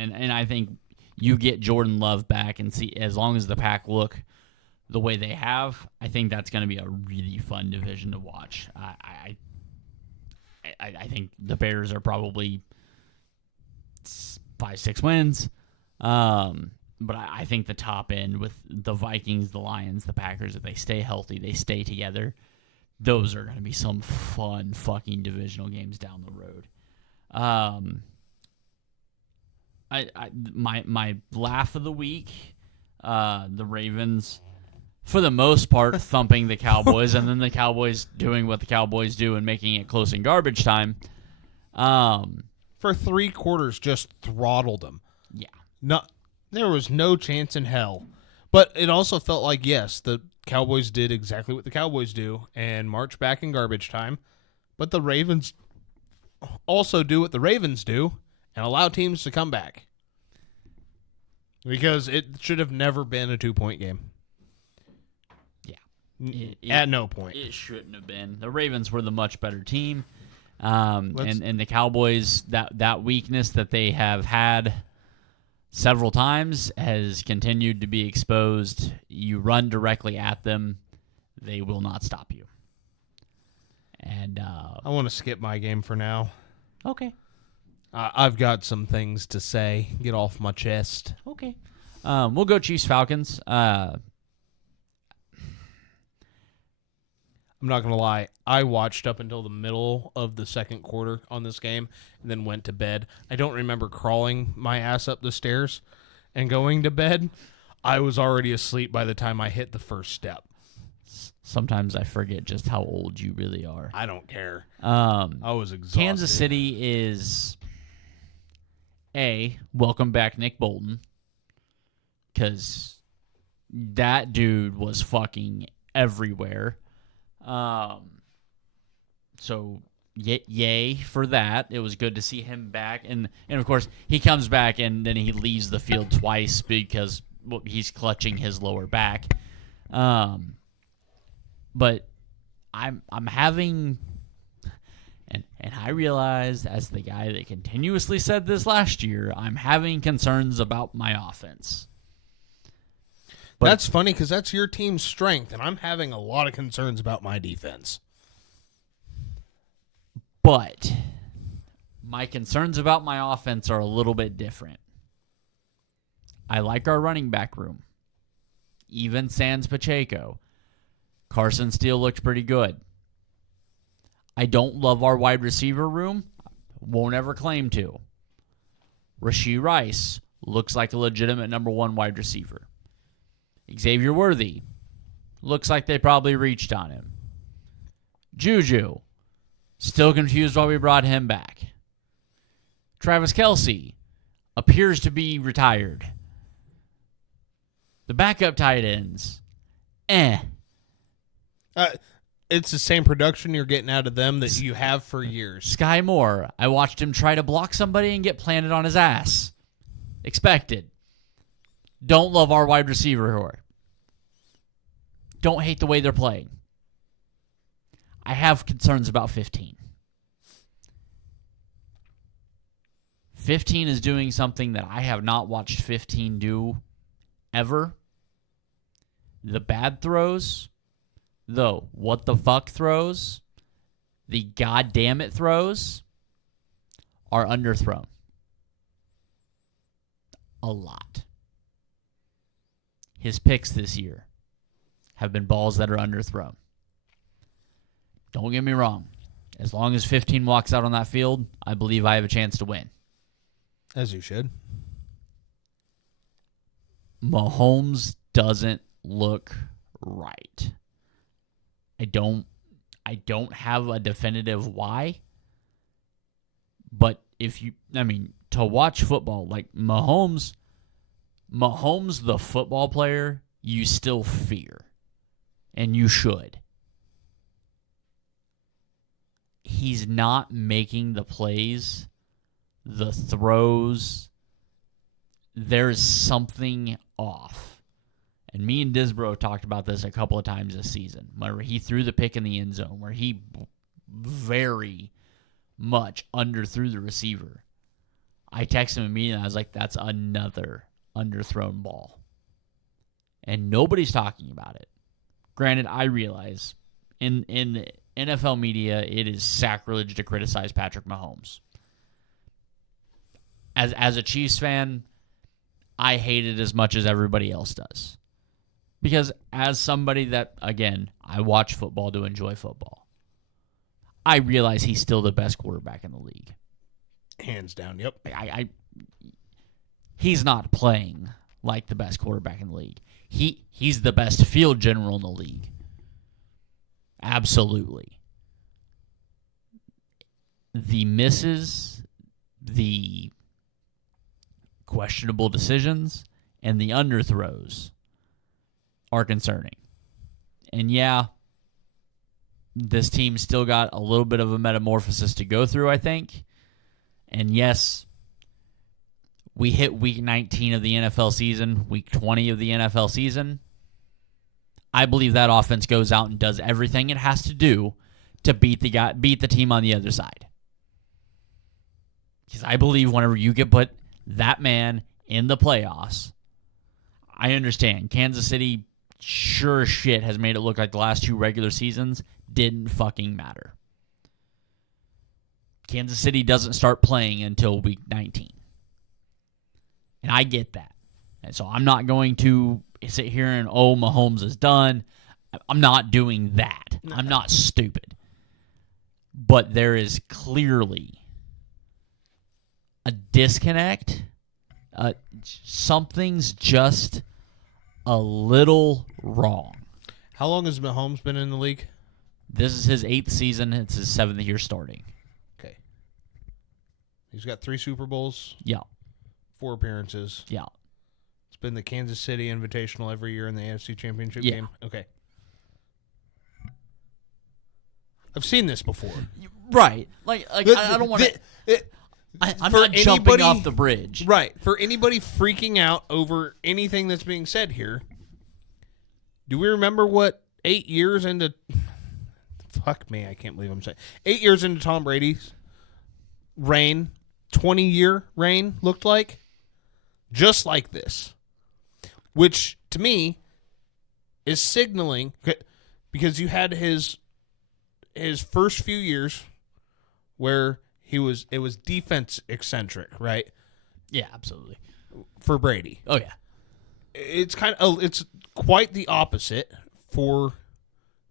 And I think you get Jordan Love back and see, as long as the Pack look the way they have, I think that's going to be a really fun division to watch. I think the Bears are probably 5-6 wins. But I think the top end with the Vikings, the Lions, the Packers, if they stay healthy, they stay together, those are going to be some fun fucking divisional games down the road. My laugh of the week, the Ravens, for the most part, thumping the Cowboys, and then the Cowboys doing what the Cowboys do and making it close in garbage time. For 3 quarters, just throttled them. Yeah. There was no chance in hell. But it also felt like, yes, the Cowboys did exactly what the Cowboys do and march back in garbage time. But the Ravens also do what the Ravens do and allow teams to come back. Because it should have never been a 2-point game. Yeah. At no point. It shouldn't have been. The Ravens were the much better team. And the Cowboys, that weakness that they have had several times has continued to be exposed. You run directly at them, they will not stop you. And I want to skip my game for now. Okay. I've got some things to say. Get off my chest. Okay. We'll go Chiefs-Falcons. I'm not going to lie. I watched up until the middle of the second quarter on this game and then went to bed. I don't remember crawling my ass up the stairs and going to bed. I was already asleep by the time I hit the first step. Sometimes I forget just how old you really are. I don't care. I was exhausted. Kansas City is, welcome back Nick Bolton, because that dude was fucking everywhere. So yay for that. It was good to see him back, and of course he comes back and then he leaves the field twice because he's clutching his lower back. But I'm having, and I realized, as the guy that continuously said this last year, I'm having concerns about my offense. But that's funny because that's your team's strength, and I'm having a lot of concerns about my defense. But my concerns about my offense are a little bit different. I like our running back room. Even sans Pacheco. Carson Steele looked pretty good. I don't love our wide receiver room. Won't ever claim to. Rashee Rice looks like a legitimate number 1 wide receiver. Xavier Worthy looks like they probably reached on him. Juju, still confused why we brought him back. Travis Kelce appears to be retired. The backup tight ends, it's the same production you're getting out of them that you have for years. Sky Moore, I watched him try to block somebody and get planted on his ass. Expected. Don't love our wide receiver core. Don't hate the way they're playing. I have concerns about 15. 15 is doing something that I have not watched 15 do ever. The bad throws, the what the fuck throws, the goddamn it throws are underthrown. A lot. His picks this year have been balls that are underthrown. Don't get me wrong. As long as 15 walks out on that field, I believe I have a chance to win. As you should. Mahomes doesn't look right. I don't have a definitive why. But to watch football, like Mahomes the football player, you still fear. And you should. He's not making the plays, the throws. There's something off. And me and Disbro talked about this a couple of times this season, where he threw the pick in the end zone, where he very much underthrew the receiver. I texted him immediately, I was like, that's another underthrown ball. And nobody's talking about it. Granted, I realize in the NFL media, it is sacrilege to criticize Patrick Mahomes. As a Chiefs fan, I hate it as much as everybody else does. Because as somebody that, again, I watch football to enjoy football, I realize he's still the best quarterback in the league. Hands down, yep. He's not playing like the best quarterback in the league. He's the best field general in the league. Absolutely. The misses, the questionable decisions, and the underthrows are concerning. And yeah, this team still got a little bit of a metamorphosis to go through, I think. And yes, we hit week 19 of the NFL season, week 20 of the NFL season. I believe that offense goes out and does everything it has to do to beat the team on the other side. Because I believe whenever you get put that man in the playoffs, I understand Kansas City sure as shit has made it look like the last two regular seasons didn't fucking matter. Kansas City doesn't start playing until week 19. And I get that. And so I'm not going to sit here and, Mahomes is done. I'm not doing that. No. I'm not stupid. But there is clearly a disconnect. Something's just a little wrong. How long has Mahomes been in the league? This is his 8th season. It's his 7th year starting. Okay. He's got 3 Super Bowls. Yeah. 4 appearances. Yeah. It's been the Kansas City Invitational every year in the AFC Championship game. Okay. I've seen this before. Right. Like I don't want to... I'm not jumping off the bridge. Right. For anybody freaking out over anything that's being said here, do we remember what 8 years into... Fuck me, I can't believe I'm saying... 8 years into Tom Brady's reign, 20-year reign looked like? Just like this. Which, to me, is signaling... Because you had his first few years where... It was defense eccentric, right? Yeah, absolutely. For Brady. Oh yeah. It's quite the opposite for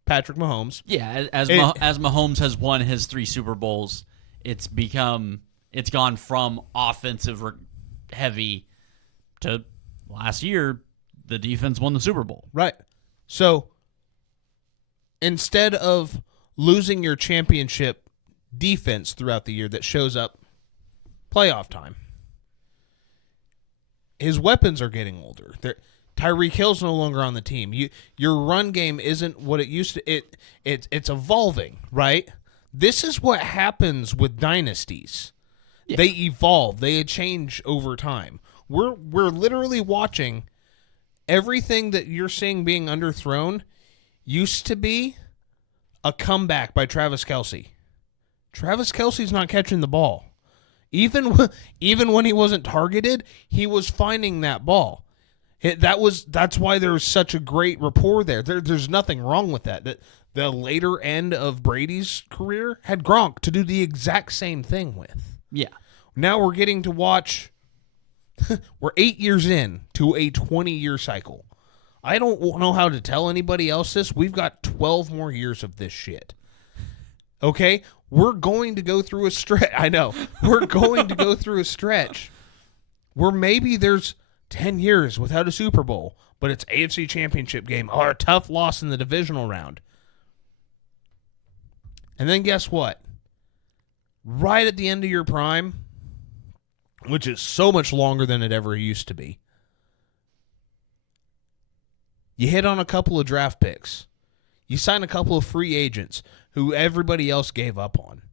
Patrick Mahomes. Yeah, as Mahomes has won his 3 Super Bowls, it's gone from offensive heavy to last year the defense won the Super Bowl. Right. So instead of losing your championship defense throughout the year that shows up playoff time, his weapons are getting older. Tyreek Hill's no longer on the team. Your run game isn't what it used to. It's evolving, right? This is what happens with dynasties. Yeah. They evolve. They change over time. We're literally watching everything that you're seeing being underthrown used to be a comeback by Travis Kelce. Travis Kelce's not catching the ball. Even when he wasn't targeted, he was finding that ball. That's why there's such a great rapport there. There's nothing wrong with that. The later end of Brady's career had Gronk to do the exact same thing with. Yeah. Now we're getting to watch. We're 8 years in to a 20-year cycle. I don't know how to tell anybody else this. We've got 12 more years of this shit. Okay? We're going to go through a stretch. I know. We're going to go through a stretch where maybe there's 10 years without a Super Bowl, but it's AFC Championship game or a tough loss in the divisional round. And then guess what? Right at the end of your prime, which is so much longer than it ever used to be, you hit on a couple of draft picks. You sign a couple of free agents who everybody else gave up on.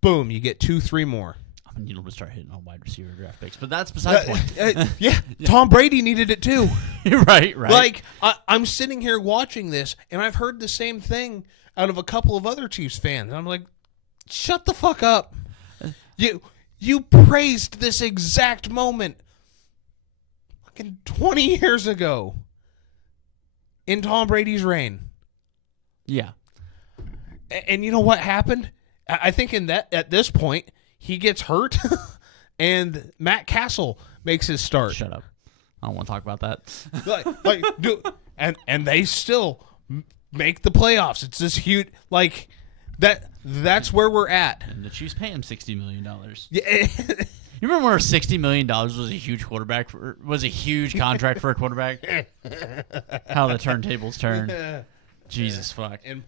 Boom, you get 2-3 more. I mean, you'll start hitting on wide receiver draft picks, but that's besides the point. Yeah, Tom Brady needed it too. Right. Like, I'm sitting here watching this, and I've heard the same thing out of a couple of other Chiefs fans. And I'm like, shut the fuck up. You praised this exact moment fucking 20 years ago in Tom Brady's reign. Yeah. And you know what happened? I think at this point, he gets hurt, and Matt Castle makes his start. Shut up. I don't want to talk about that. And they still make the playoffs. It's this huge, that's where we're at. And the Chiefs pay him $60 million. Yeah. You remember where $60 million was a huge contract for a quarterback? How the turntables turn. Jesus fuck. And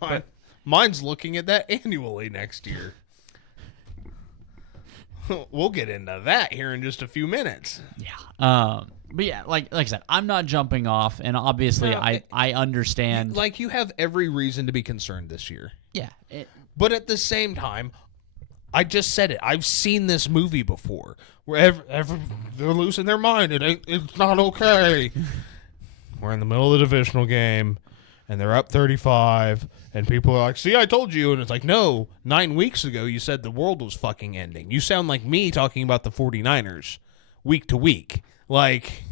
mine's looking at that annually next year. We'll get into that here in just a few minutes. Yeah. But yeah, like I said, I'm not jumping off, and obviously I understand. Like, you have every reason to be concerned this year. Yeah. But at the same time, I just said it. I've seen this movie before where they're losing their mind. It's not okay. We're in the middle of the divisional game, and they're up 35, and people are like, see, I told you. And it's like, no, 9 weeks ago you said the world was fucking ending. You sound like me talking about the 49ers week to week. Like,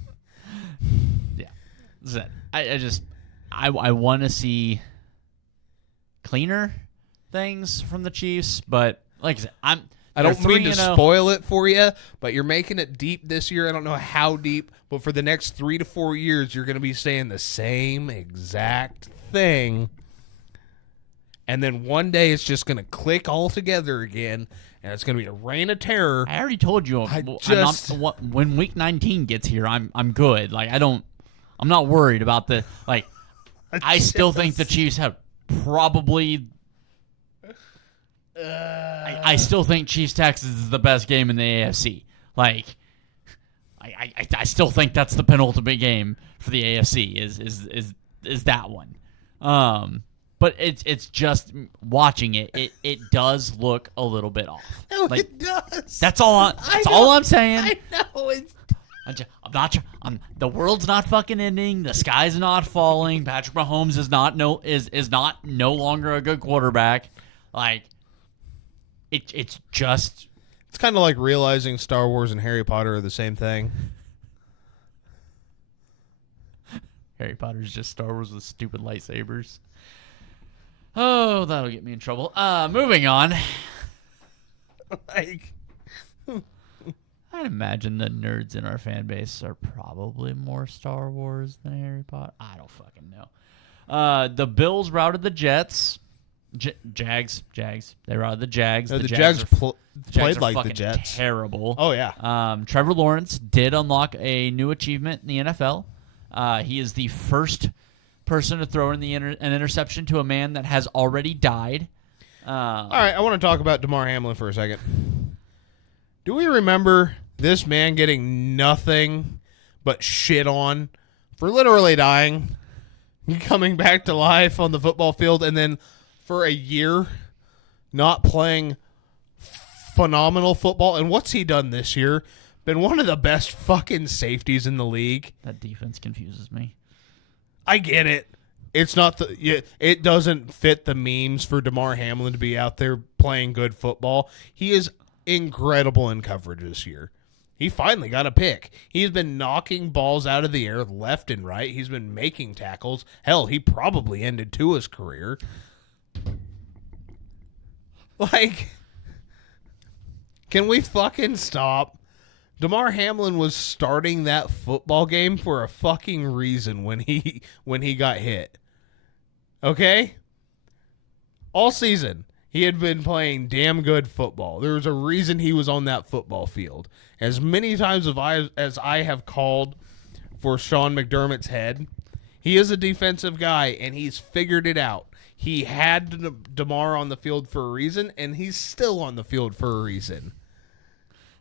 yeah. I want to see cleaner things from the Chiefs, but like I said, I don't mean to spoil it for you, but you're making it deep this year. I don't know how deep, but for the next 3 to 4 years, you're going to be saying the same exact thing. And then one day it's just going to click all together again, and it's going to be a reign of terror. I already told you when week 19 gets here, I'm good. Like, I'm not worried about the, like, I still think the Chiefs have probably I still think Chiefs-Texans is the best game in the AFC. Like, I still think that's the penultimate game for the AFC is that one. But it's just watching it does look a little bit off. No, like, it does. That's all I'm saying. I know it's. The world's not fucking ending. The sky's not falling. Patrick Mahomes is not no longer a good quarterback. Like, it's just. It's kind of like realizing Star Wars and Harry Potter are the same thing. Harry Potter's just Star Wars with stupid lightsabers. Oh, that'll get me in trouble. Moving on. Like, I'd imagine the nerds in our fan base are probably more Star Wars than Harry Potter. I don't fucking know. The Bills routed the Jets. Jags. They routed the Jags. No, the Jags played are like fucking the Jets. Terrible. Oh, yeah. Trevor Lawrence did unlock a new achievement in the NFL. He is the first person to throw an interception to a man that has already died. All right, I want to talk about DeMar Hamlin for a second. Do we remember this man getting nothing but shit on for literally dying, coming back to life on the football field, and then for a year not playing phenomenal football. And what's he done this year? Been one of the best fucking safeties in the league. That defense confuses me. I get it. It's not it doesn't fit the memes for Damar Hamlin to be out there playing good football. He is incredible in coverage this year. He finally got a pick. He's been knocking balls out of the air left and right. He's been making tackles. Hell, he probably ended Tua's career. Like, can we fucking stop? Damar Hamlin was starting that football game for a fucking reason when he got hit. Okay? All season, he had been playing damn good football. There was a reason he was on that football field. As many times as I have called for Sean McDermott's head, he is a defensive guy, and he's figured it out. He had Damar on the field for a reason, and he's still on the field for a reason.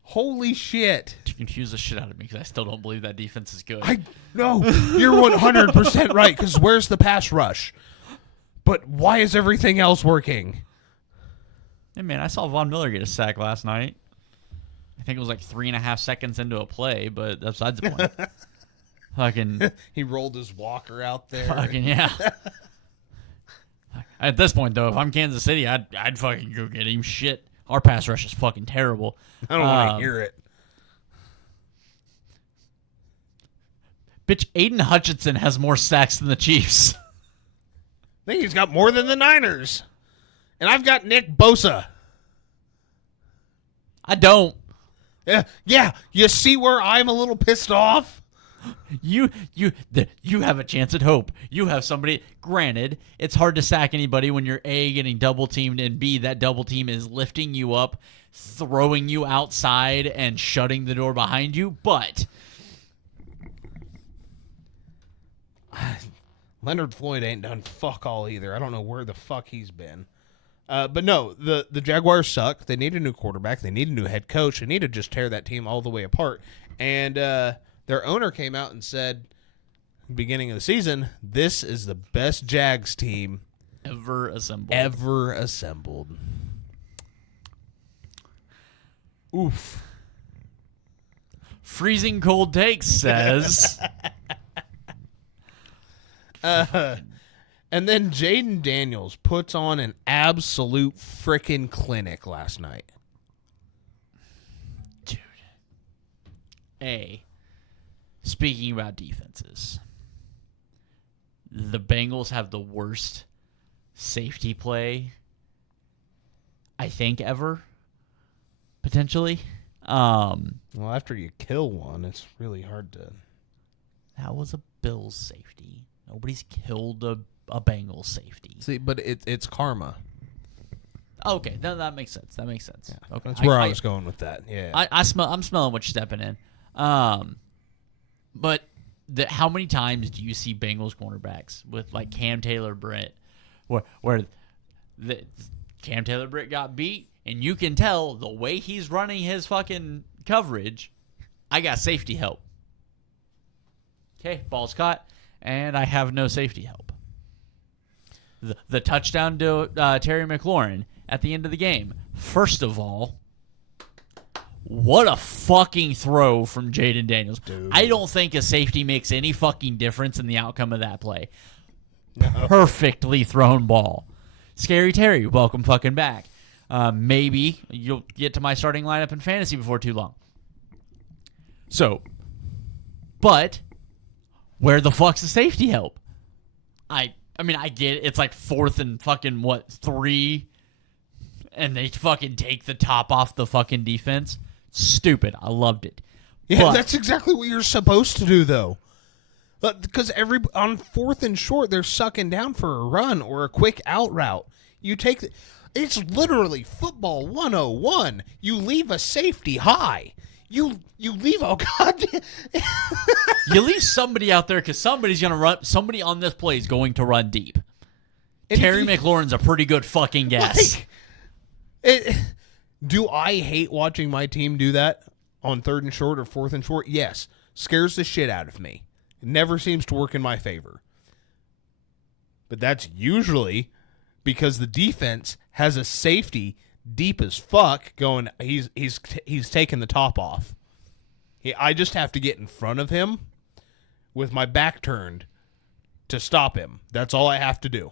Holy shit. You confuse the shit out of me because I still don't believe that defense is good. No, you're 100% right, because where's the pass rush? But why is everything else working? Hey, man, I saw Von Miller get a sack last night. I think it was like 3.5 seconds into a play, but that's besides the point. Fucking. He rolled his walker out there. Fucking, yeah. At this point, though, if I'm Kansas City, I'd fucking go get him. Shit. Our pass rush is fucking terrible. I don't want to hear it. Bitch, Aiden Hutchinson has more sacks than the Chiefs. I think he's got more than the Niners. And I've got Nick Bosa. I don't. Yeah. You see where I'm a little pissed off? You have a chance at hope. You have somebody. Granted, it's hard to sack anybody when you're A, getting double teamed, and B, that double team is lifting you up, throwing you outside, and shutting the door behind you. But Leonard Floyd ain't done fuck all either. I don't know where the fuck he's been. But no, the Jaguars suck. They need a new quarterback. They need a new head coach. They need to just tear that team all the way apart. And their owner came out and said, beginning of the season, this is the best Jags team ever assembled. Oof. Freezing Cold Takes says. And then Jaden Daniels puts on an absolute frickin' clinic last night. Dude. Speaking about defenses, the Bengals have the worst safety play, I think, ever, potentially. Well, after you kill one, it's really hard to... That was a Bills safety. Nobody's killed a Bengals safety. See, but it's karma. Okay, that makes sense. That makes sense. Yeah, okay, that's where I was going with that. Yeah, I'm smelling what you're stepping in. But how many times do you see Bengals cornerbacks with like Cam Taylor-Britt, where the Cam Taylor-Britt got beat, and you can tell the way he's running his fucking coverage, I got safety help. Okay, ball's caught, and I have no safety help. The touchdown to Terry McLaurin at the end of the game. First of all, what a fucking throw from Jaden Daniels. Dude. I don't think a safety makes any fucking difference in the outcome of that play. No. Perfectly thrown ball. Scary Terry, welcome fucking back. Maybe you'll get to my starting lineup in fantasy before too long. So, but where the fuck's the safety help? I mean, I get it. It's like 4th and fucking, 3, and they fucking take the top off the fucking defense. Stupid. I loved it. Yeah, that's exactly what you're supposed to do, though. Because on 4th and short, they're sucking down for a run or a quick out route. You take it's literally football 101. You leave a safety high. You leave You leave somebody out there because somebody's gonna run. Somebody on this play is going to run deep. And Terry McLaurin's a pretty good fucking guess. Do I hate watching my team do that on 3rd and short or 4th and short? Yes, scares the shit out of me. It never seems to work in my favor. But that's usually because the defense has a safety deep as fuck going, he's taking the top off. I just have to get in front of him with my back turned to stop him. That's all I have to do.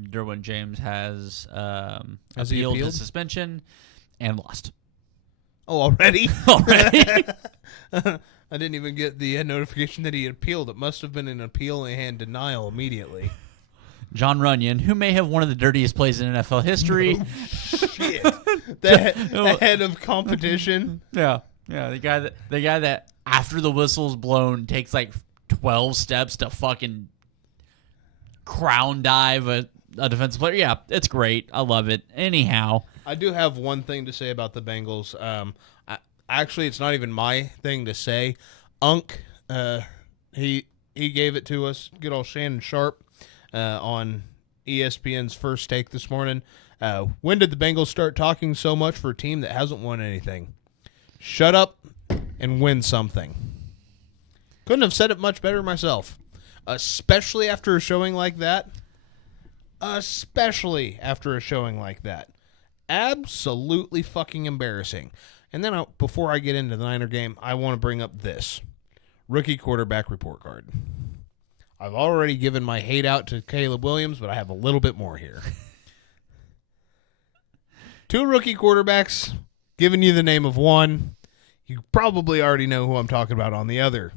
Derwin James has Has he appealed appealed? his suspension and lost. Oh, already? Already? I didn't even get the notification that he had appealed. It must have been an appeal and denial immediately. John Runyon, who may have one of the dirtiest plays in NFL history. Shit. The head of competition. Yeah. The guy that after the whistle's blown takes like 12 steps to fucking crown dive a defensive player. Yeah, it's great. I love it. Anyhow, I do have one thing to say about the Bengals. Actually, it's not even my thing to say. Unk, he gave it to us. Good old Shannon Sharp on ESPN's First Take this morning. When did the Bengals start talking so much for a team that hasn't won anything? Shut up and win something. Couldn't have said it much better myself. Especially after a showing like that. Absolutely fucking embarrassing. And then before I get into the Niner game, I want to bring up this. Rookie quarterback report card. I've already given my hate out to Caleb Williams, but I have a little bit more here. 2 rookie quarterbacks, giving you the name of one. You probably already know who I'm talking about on the other.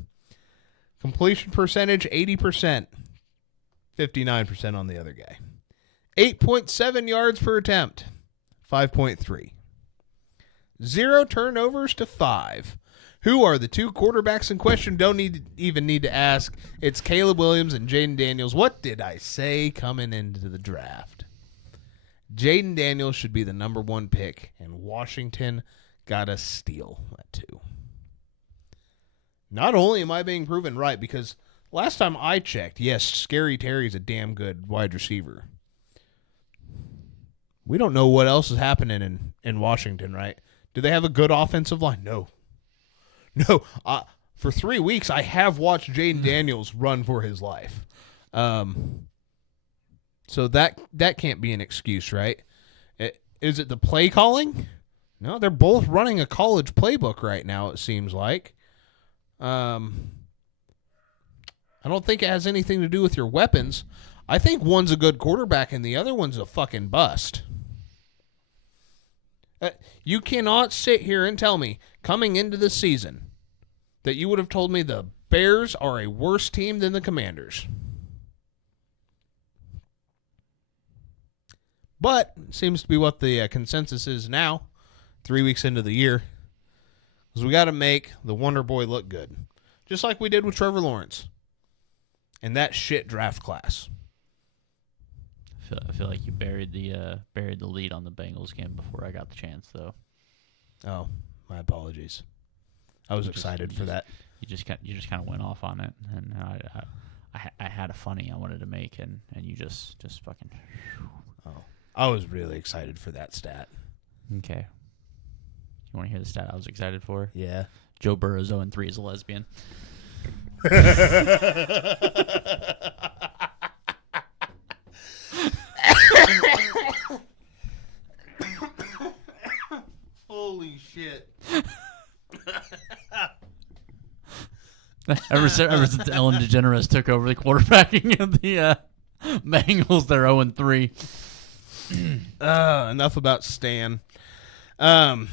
Completion percentage, 80%. 59% on the other guy. 8.7 yards per attempt. 5.3. 0 turnovers to 5. Who are the 2 quarterbacks in question? Don't even need to ask. It's Caleb Williams and Jaden Daniels. What did I say coming into the draft? Jaden Daniels should be the number 1 pick, and Washington got a steal at 2. Not only am I being proven right, because last time I checked, yes, Scary Terry's a damn good wide receiver. We don't know what else is happening in Washington, right? Do they have a good offensive line? No. For 3 weeks, I have watched Jaden Daniels run for his life. So that can't be an excuse, right? Is it the play calling? No, they're both running a college playbook right now, it seems like. I don't think it has anything to do with your weapons. I think one's a good quarterback and the other one's a fucking bust. You cannot sit here and tell me, coming into the season, that you would have told me the Bears are a worse team than the Commanders. But it seems to be what the consensus is now, 3 weeks into the year, because we got to make the Wonder Boy look good, just like we did with Trevor Lawrence and that shit draft class. I feel like you buried the lead on the Bengals game before I got the chance, though. Oh, my apologies. I was excited for that. You just kind of went off on it, and I had a funny I wanted to make, and you just fucking. Oh, I was really excited for that stat. Okay. You want to hear the stat I was excited for? Yeah. Joe Burrow's 0-3 as a lesbian. Holy shit. ever since Ellen DeGeneres took over the quarterbacking of the Bengals, they're 0-3. Enough about Stan. All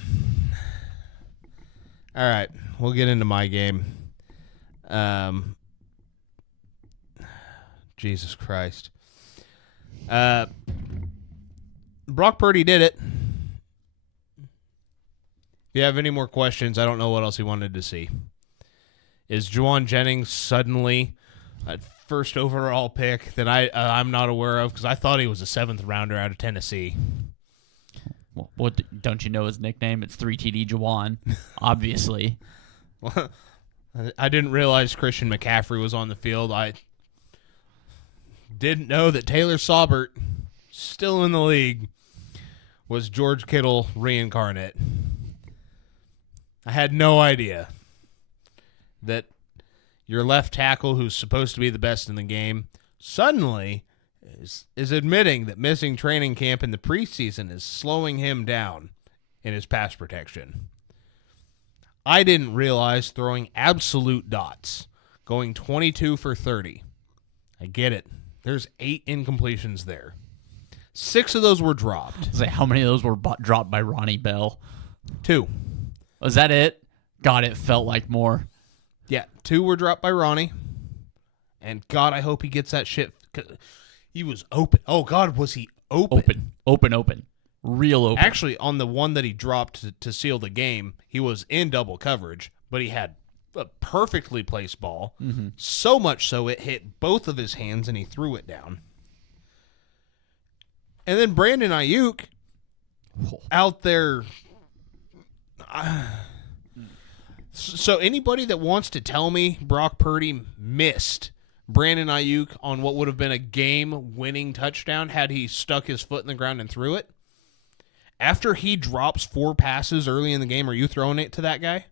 right, we'll get into my game. Jesus Christ. Brock Purdy did it. If you have any more questions, I don't know what else he wanted to see. Is Juwan Jennings suddenly a first overall pick that I'm not aware of? Because I thought he was a 7th rounder out of Tennessee. Well, what don't you know his nickname? It's 3TD Juwan, obviously. Well, I didn't realize Christian McCaffrey was on the field. I didn't know that Taylor Saubert, still in the league, was George Kittle reincarnate. I had no idea. that your left tackle, who's supposed to be the best in the game, suddenly is admitting that missing training camp in the preseason is slowing him down in his pass protection. I didn't realize throwing absolute dots, going 22 for 30. I get it. There's 8 incompletions there. 6 of those were dropped. Say, how many of those were dropped by Ronnie Bell? 2. Was that it? God, it felt like more. Yeah, 2 were dropped by Ronnie. And God, I hope he gets that shit. He was open. Oh, God, was he open? Open. Real open. Actually, on the one that he dropped to seal the game, he was in double coverage, but he had a perfectly placed ball. Mm-hmm. So much so it hit both of his hands and he threw it down. And then Brandon Ayuk out there. So anybody that wants to tell me Brock Purdy missed Brandon Ayuk on what would have been a game-winning touchdown had he stuck his foot in the ground and threw it, after he drops 4 passes early in the game, are you throwing it to that guy?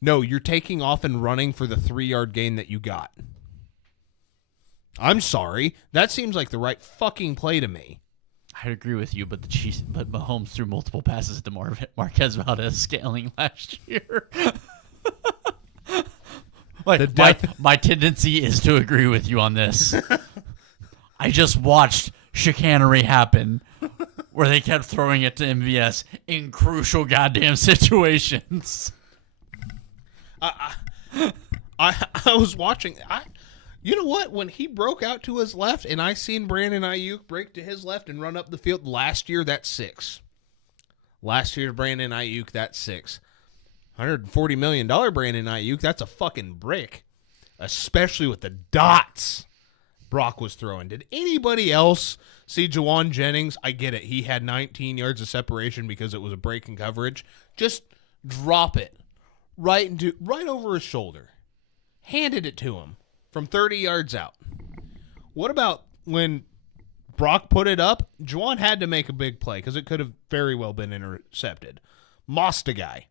No, you're taking off and running for the 3-yard gain that you got. I'm sorry. That seems like the right fucking play to me. I'd agree with you, but but Mahomes threw multiple passes to Marquez Valdez-Scantling last year. My tendency is to agree with you on this. I just watched chicanery happen where they kept throwing it to MVS in crucial goddamn situations. I was watching. You know what? When he broke out to his left and I seen Brandon Ayuk break to his left and run up the field last year, that's 6. Last year, Brandon Ayuk, that's 6. $140 million Brandon Ayuk, that's a fucking brick. Especially with the dots Brock was throwing. Did anybody else see Juwan Jennings? I get it. He had 19 yards of separation because it was a break in coverage. Just drop it right over his shoulder. Handed it to him from 30 yards out. What about when Brock put it up? Juwan had to make a big play because it could have very well been intercepted. Mossed a guy.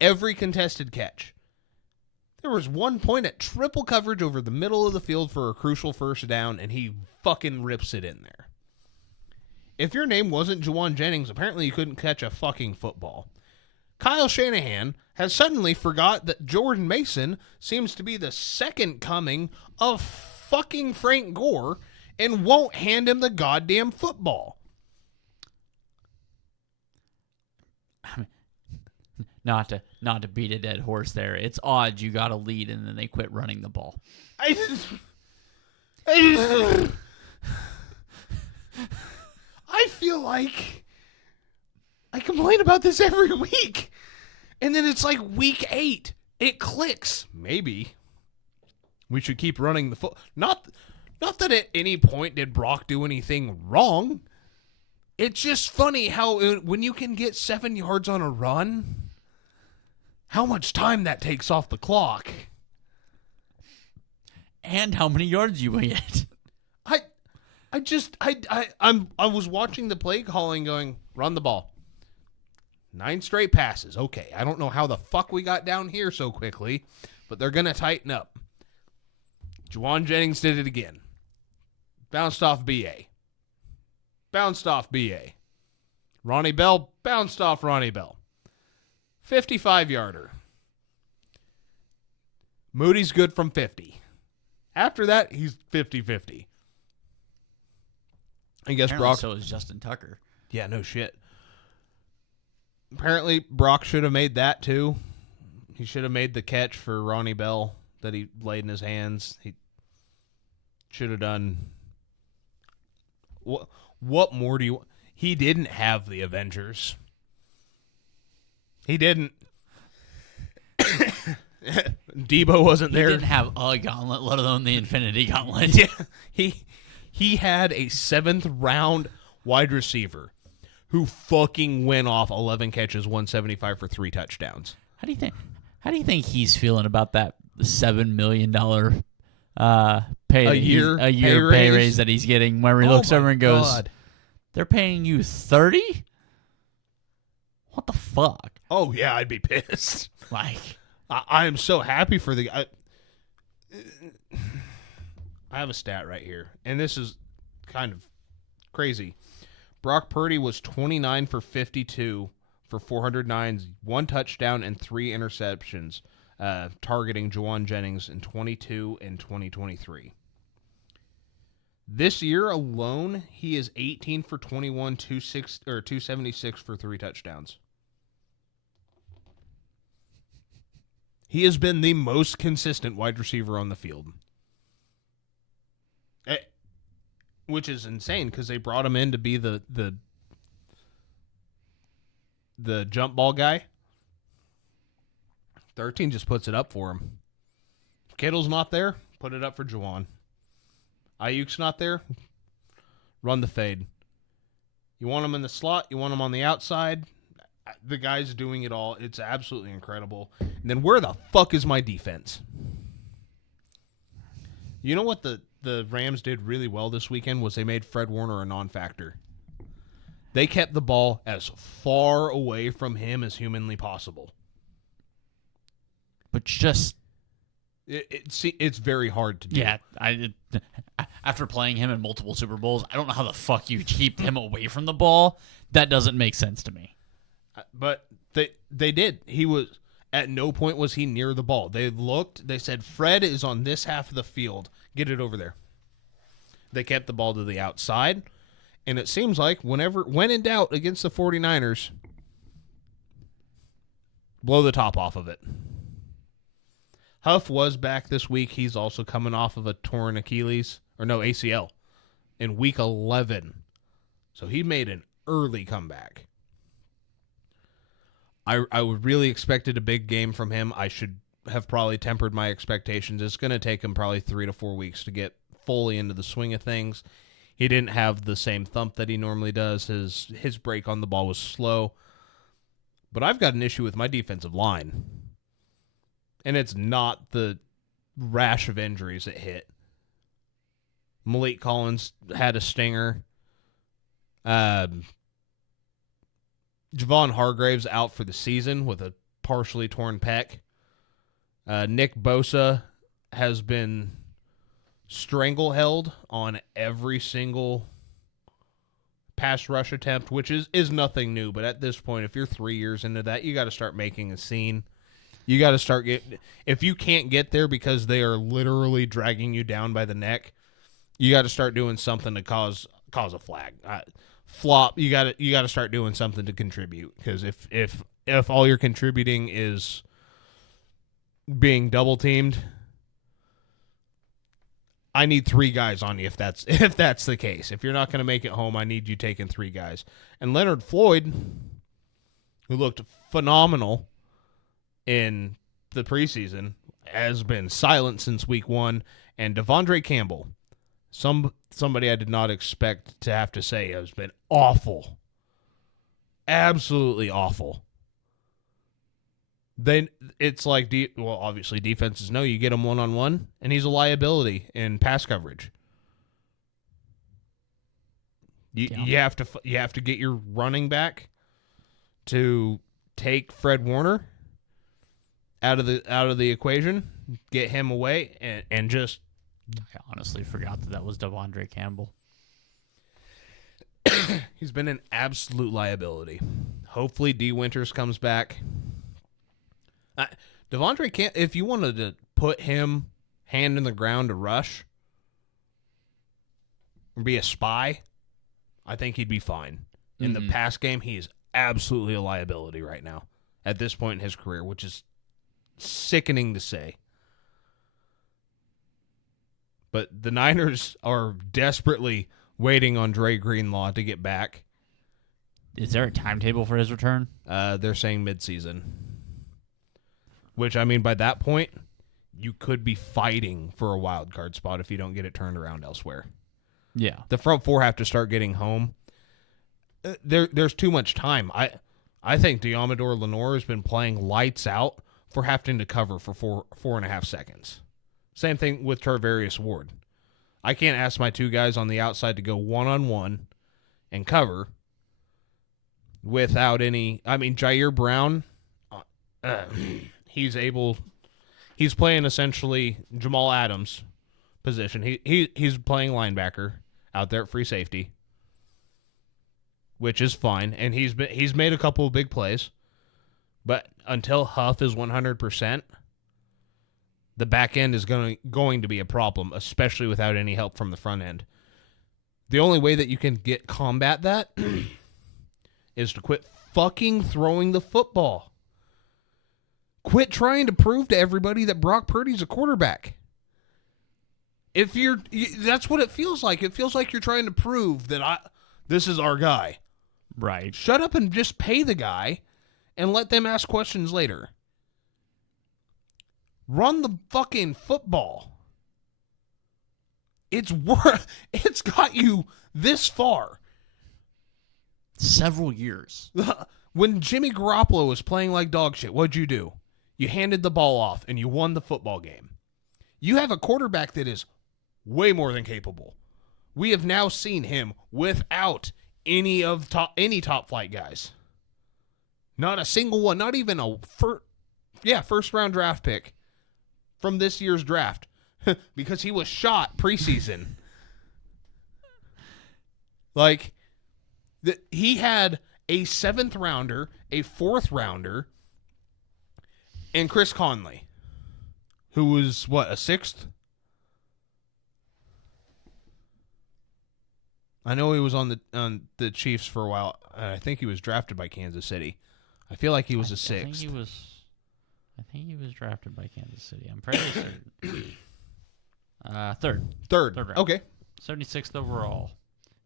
Every contested catch. There was one point at triple coverage over the middle of the field for a crucial first down, and he fucking rips it in there. If your name wasn't Juwan Jennings, apparently you couldn't catch a fucking football. Kyle Shanahan has suddenly forgot that Jordan Mason seems to be the second coming of fucking Frank Gore and won't hand him the goddamn football. Not to beat a dead horse there. It's odd you got a lead and then they quit running the ball. I feel like I complain about this every week. And then it's like week 8. It clicks. Maybe we should keep running the foot. Not that at any point did Brock do anything wrong. It's just funny how when you can get 7 yards on a run, how much time that takes off the clock. And how many yards you get. I was watching the play calling going, run the ball. 9 straight passes. Okay, I don't know how the fuck we got down here so quickly, but they're going to tighten up. Juwan Jennings did it again. Bounced off BA. Ronnie Bell bounced off Ronnie Bell. 55-yarder. Moody's good from 50. After that, he's 50-50. I guess Apparently Brock. So is Justin Tucker. Yeah, no shit. Apparently, Brock should have made that too. He should have made the catch for Ronnie Bell that he laid in his hands. He should have done. What more do you? He didn't have the Avengers. He didn't. Debo wasn't there. He didn't have a gauntlet, let alone the Infinity Gauntlet. Yeah, he had a 7th round wide receiver who fucking went off 11 catches, 175 for 3 touchdowns. How do you think he's feeling about that $7 million pay a year pay raise that he's getting? Where he looks over and goes, God. "They're paying you 30? What the fuck?" Oh yeah, I'd be pissed. Like, I am so happy for the. I have a stat right here, and this is kind of crazy. Brock Purdy was 29 for 52 for 409, 1 touchdown, and 3 interceptions, targeting Juwan Jennings in 22 and 2023. This year alone, he is 18 for 21, 276 for 3 touchdowns. He has been the most consistent wide receiver on the field. Which is insane because they brought him in to be the jump ball guy. 13 just puts it up for him. If Kittle's not there, put it up for Juwan. Ayuk's not there, run the fade. You want him in the slot, you want him on the outside. The guy's doing it all. It's absolutely incredible. And then where the fuck is my defense? You know what the Rams did really well this weekend was they made Fred Warner a non-factor. They kept the ball as far away from him as humanly possible. But just... It's very hard to do. Yeah, after playing him in multiple Super Bowls, I don't know how the fuck you keep him away from the ball. That doesn't make sense to me. But they did. He was at no point was he near the ball. They looked. They said Fred is on this half of the field. Get it over there. They kept the ball to the outside, and it seems like when in doubt against the 49ers, blow the top off of it. Huff was back this week. He's also coming off of a torn ACL in week 11. So he made an early comeback. I really expected a big game from him. I should have probably tempered my expectations. It's going to take him probably 3 to 4 weeks to get fully into the swing of things. He didn't have the same thump that he normally does. His break on the ball was slow. But I've got an issue with my defensive line. And it's not the rash of injuries that hit. Malik Collins had a stinger. Javon Hargrave's out for the season with a partially torn pec. Nick Bosa has been strangle-held on every single pass rush attempt, which is nothing new. But at this point, if you're 3 years into that, you got to start making a scene. You got to start if you can't get there because they are literally dragging you down by the neck, you got to start doing something to cause a flag. Flop. You got to start doing something to contribute, because if all you're contributing is being double teamed, I need 3 guys on you if that's the case. If you're not going to make it home, I need you taking 3 guys. And Leonard Floyd, who looked phenomenal in the preseason, has been silent since week 1. And Devondre Campbell, somebody I did not expect to have to say, has been awful. Absolutely awful. Then it's like, obviously defenses know you get him one-on-one, and he's a liability in pass coverage. You have to get your running back to take Fred Warner out of the equation, get him away, and just. I honestly forgot that was Devondre Campbell. He's been an absolute liability. Hopefully D. Winters comes back. Devondre can't. If you wanted to put him hand in the ground to rush or be a spy, I think he'd be fine. In the pass game, he is absolutely a liability right now at this point in his career, which is sickening to say. But the Niners are desperately waiting on Dre Greenlaw to get back. Is there a timetable for his return? They're saying midseason. Which, I mean, by that point, you could be fighting for a wild card spot if you don't get it turned around elsewhere. Yeah. The front 4 have to start getting home. There's too much time. I think Diamador Lenore has been playing lights out for having to cover for 4.5 seconds. Same thing with Tarvarius Ward. I can't ask my 2 guys on the outside to go one-on-one and cover without any. I mean, Jair Brown, he's playing essentially Jamal Adams' position. He's playing linebacker out there at free safety, which is fine, and he's made a couple of big plays. But until Huff is 100%, the back end is going to be a problem, especially without any help from the front end. The only way that you can combat that is to quit fucking throwing the football. Quit trying to prove to everybody that Brock Purdy's a quarterback. That's what it feels like. It feels like you're trying to prove that this is our guy. Right. Shut up and just pay the guy and let them ask questions later. Run the fucking football. It's got you this far. Several years. When Jimmy Garoppolo was playing like dog shit, what'd you do? You handed the ball off and you won the football game. You have a quarterback that is way more than capable. We have now seen him without any top flight guys. Not a single one, not even a first round draft pick from this year's draft because he was shot preseason. Like he had a 7th rounder, a 4th rounder, and Chris Conley, who was a 6th? I know he was on the Chiefs for a while. I think he was drafted by Kansas City. I feel like he was a 6th. I think he was drafted by Kansas City. I'm pretty certain. Third. Third round. Okay. 76th overall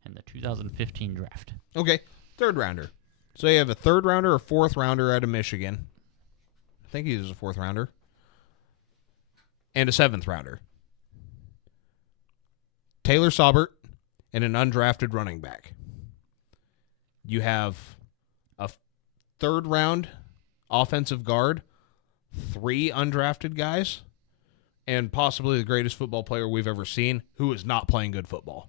in the 2015 draft. Okay. 3rd rounder. So you have a 3rd rounder, a 4th rounder out of Michigan. I think he was a 4th rounder. And a 7th rounder. Taylor Saubert and an undrafted running back. You have a 3rd round offensive guard, 3 undrafted guys, and possibly the greatest football player we've ever seen who is not playing good football.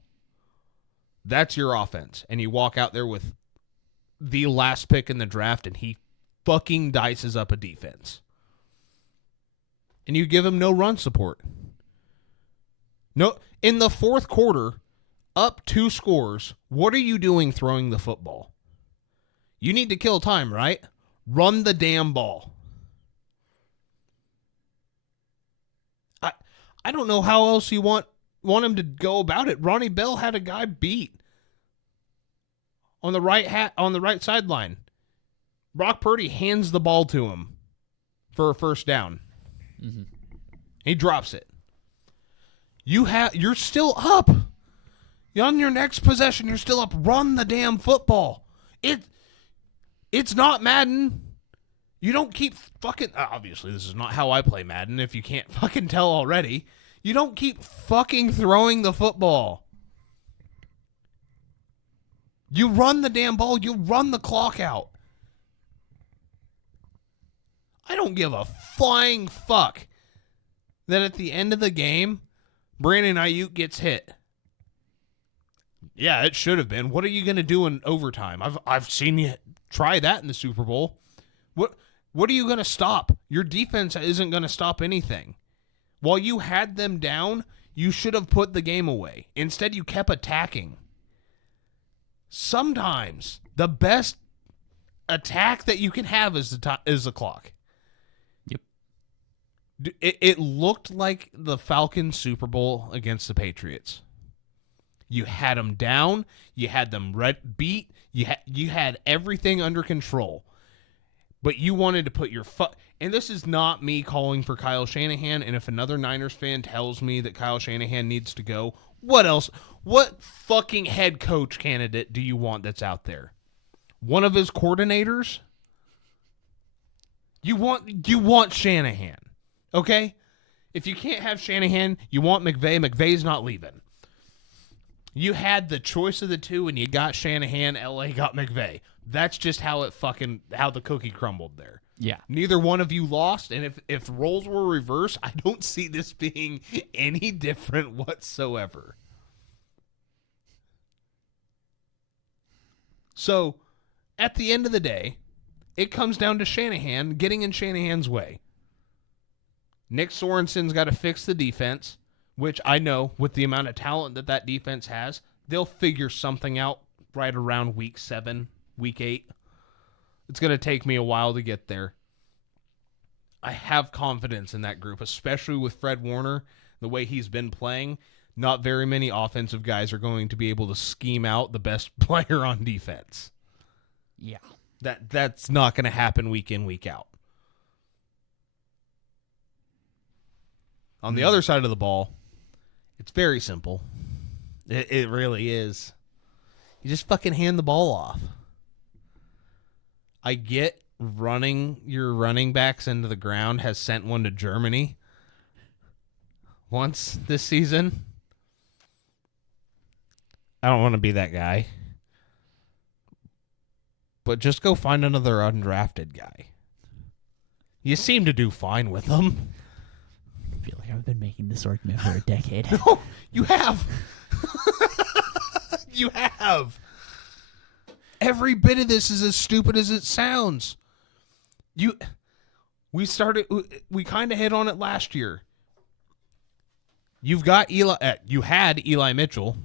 That's your offense. And you walk out there with the last pick in the draft and he fucking dices up a defense. And you give him no run support. No, in the 4th quarter, up 2 scores, what are you doing throwing the football? You need to kill time, right? Run the damn ball. I don't know how else you want him to go about it. Ronnie Bell had a guy beat on the right sideline. Brock Purdy hands the ball to him for a first down. Mm-hmm. He drops it. You're still up. On your next possession, you're still up. Run the damn football. It's not Madden. You don't keep fucking... Obviously, this is not how I play Madden, if you can't fucking tell already. You don't keep fucking throwing the football. You run the damn ball. You run the clock out. I don't give a flying fuck that at the end of the game, Brandon Ayuk gets hit. Yeah, it should have been. What are you going to do in overtime? I've seen you try that in the Super Bowl. What are you going to stop? Your defense isn't going to stop anything. While you had them down, you should have put the game away. Instead, you kept attacking. Sometimes the best attack that you can have is the clock. Yep. It looked like the Falcons Super Bowl against the Patriots. You had them down. You had them beat. You had everything under control. But you wanted to put your and this is not me calling for Kyle Shanahan, and if another Niners fan tells me that Kyle Shanahan needs to go, what else? What fucking head coach candidate do you want that's out there? One of his coordinators? You want Shanahan, okay? If you can't have Shanahan, you want McVay. McVay's not leaving. You had the choice of the two, and you got Shanahan. LA got McVay. That's just how the cookie crumbled there. Yeah. Neither one of you lost, and if roles were reversed, I don't see this being any different whatsoever. So, at the end of the day, it comes down to Shanahan getting in Shanahan's way. Nick Sorensen's got to fix the defense, which I know with the amount of talent that defense has, they'll figure something out right around week 7, week 8. It's going to take me a while to get there. I have confidence in that group, especially with Fred Warner, the way he's been playing. Not very many offensive guys are going to be able to scheme out the best player on defense. Yeah. That's not going to happen week in, week out. On the other side of the ball, it's very simple. It really is. You just fucking hand the ball off. I get running your running backs into the ground has sent one to Germany once this season. I don't want to be that guy. But just go find another undrafted guy. You seem to do fine with them. I feel like I've been making this argument for a decade. No, you have. You have. Every bit of this is as stupid as it sounds. We kind of hit on it last year. You had Eli Mitchell.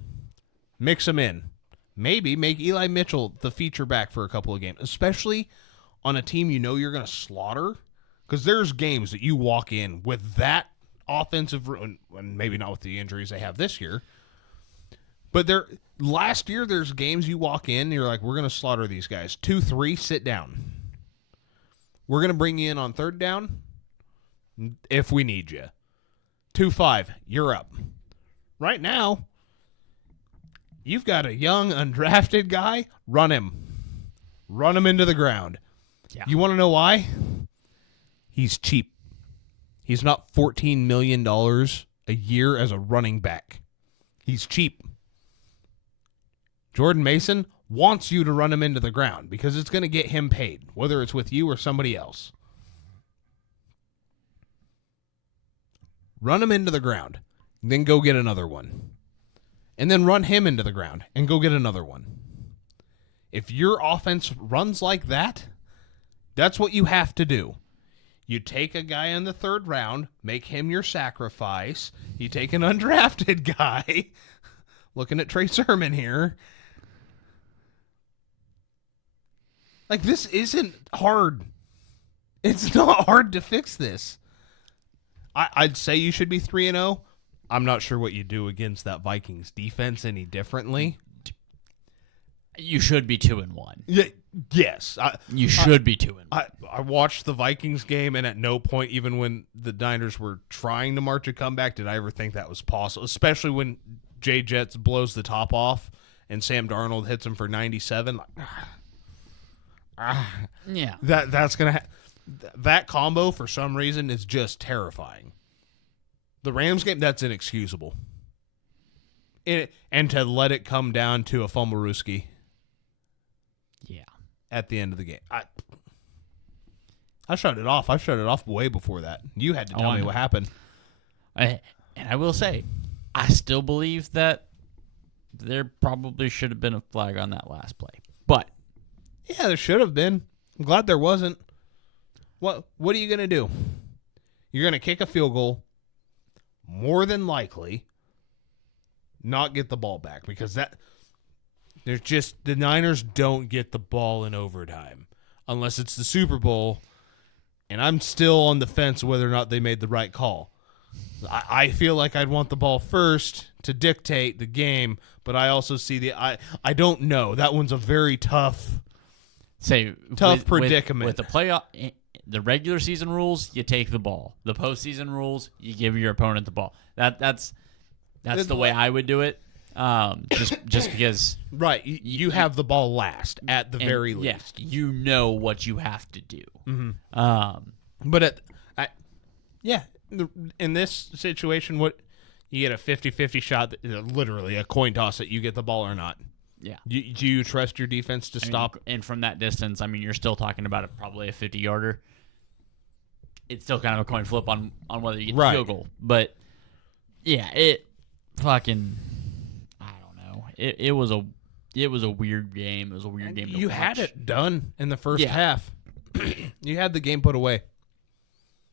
Mix him in. Maybe make Eli Mitchell the feature back for a couple of games, especially on a team you know you're going to slaughter. Because there's games that you walk in with that offensive, and maybe not with the injuries they have this year, but last year there's games you walk in and you're like, we're going to slaughter these guys. 2-3, sit down. We're going to bring you in on third down if we need you. 2-5, you're up. Right now, you've got a young, undrafted guy. Run him. Run him into the ground. Yeah. You want to know why? He's cheap. He's not $14 million a year as a running back. He's cheap. Jordan Mason wants you to run him into the ground because it's going to get him paid, whether it's with you or somebody else. Run him into the ground, then go get another one. And then run him into the ground and go get another one. If your offense runs like that, that's what you have to do. You take a guy in the third round, make him your sacrifice. You take an undrafted guy, looking at Trey Sermon here. Like, this isn't hard. It's not hard to fix this. I'd say you should be 3-0. I'm not sure what you do against that Vikings defense any differently. You should be 2-1. Yeah, yes. You should be 2-1. I watched the Vikings game, and at no point, even when the Niners were trying to march a comeback, did I ever think that was possible, especially when Jay Jets blows the top off and Sam Darnold hits him for 97. Yeah. That's going to that combo, for some reason, is just terrifying. The Rams game, that's inexcusable. And to let it come down to a fumblerooski. Yeah. At the end of the game. I shut it off. I shut it off way before that. You had to tell me what happened. And I will say, I still believe that there probably should have been a flag on that last play. But yeah, there should have been. I'm glad there wasn't. What are you going to do? You're going to kick a field goal, more than likely not get the ball back, because there's just, the Niners don't get the ball in overtime unless it's the Super Bowl, and I'm still on the fence whether or not they made the right call. I feel like I'd want the ball first to dictate the game, but I also see I don't know. That one's a very tough predicament. With the playoff, the regular season rules, you take the ball. The postseason rules, you give your opponent the ball. That's the way I would do it. Just because, right? You have the ball last at the very least. Yeah, you know what you have to do. Mm-hmm. But in this situation, what you get a 50-50 shot, literally a coin toss that you get the ball or not. Yeah. Do you trust your defense to stop? And from that distance, I mean, you're still talking about probably a 50-yarder. It's still kind of a coin flip on whether you get the field goal. But, yeah, it fucking, I don't know. It was a weird game. It was a weird game to watch. You had it done in the first half. You had the game put away.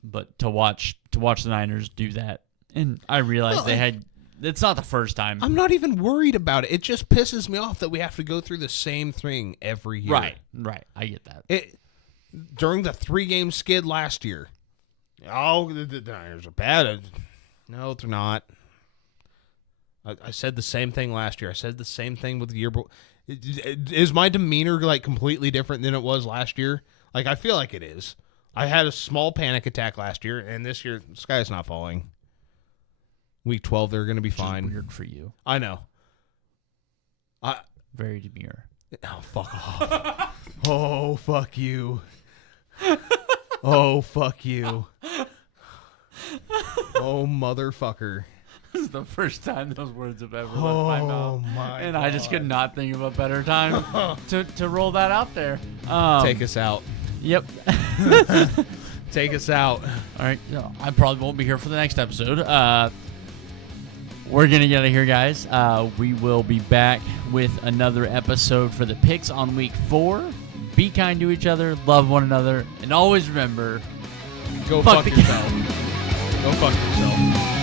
but to watch the Niners do that, and I realized it's not the first time. I'm not even worried about it. It just pisses me off that we have to go through the same thing every year. Right. I get that. During the 3-game skid last year, the Niners are bad. No, they're not. I said the same thing last year. I said the same thing with the year before. Is my demeanor like completely different than it was last year? Like, I feel like it is. I had a small panic attack last year, and this year, the sky is not falling. Week 12, they're going to be fine. Weird for you. I know. Very demure. Oh, fuck off. Oh, fuck you. Oh, fuck you. Oh, motherfucker. This is the first time those words have ever left my mouth. And God. I just could not think of a better time to roll that out there. Take us out. Yep. Take us out. All right. I probably won't be here for the next episode. We're going to get out of here, guys. We will be back with another episode for the picks on week 4. Be kind to each other. Love one another. And always remember, go fuck yourself. Go fuck yourself.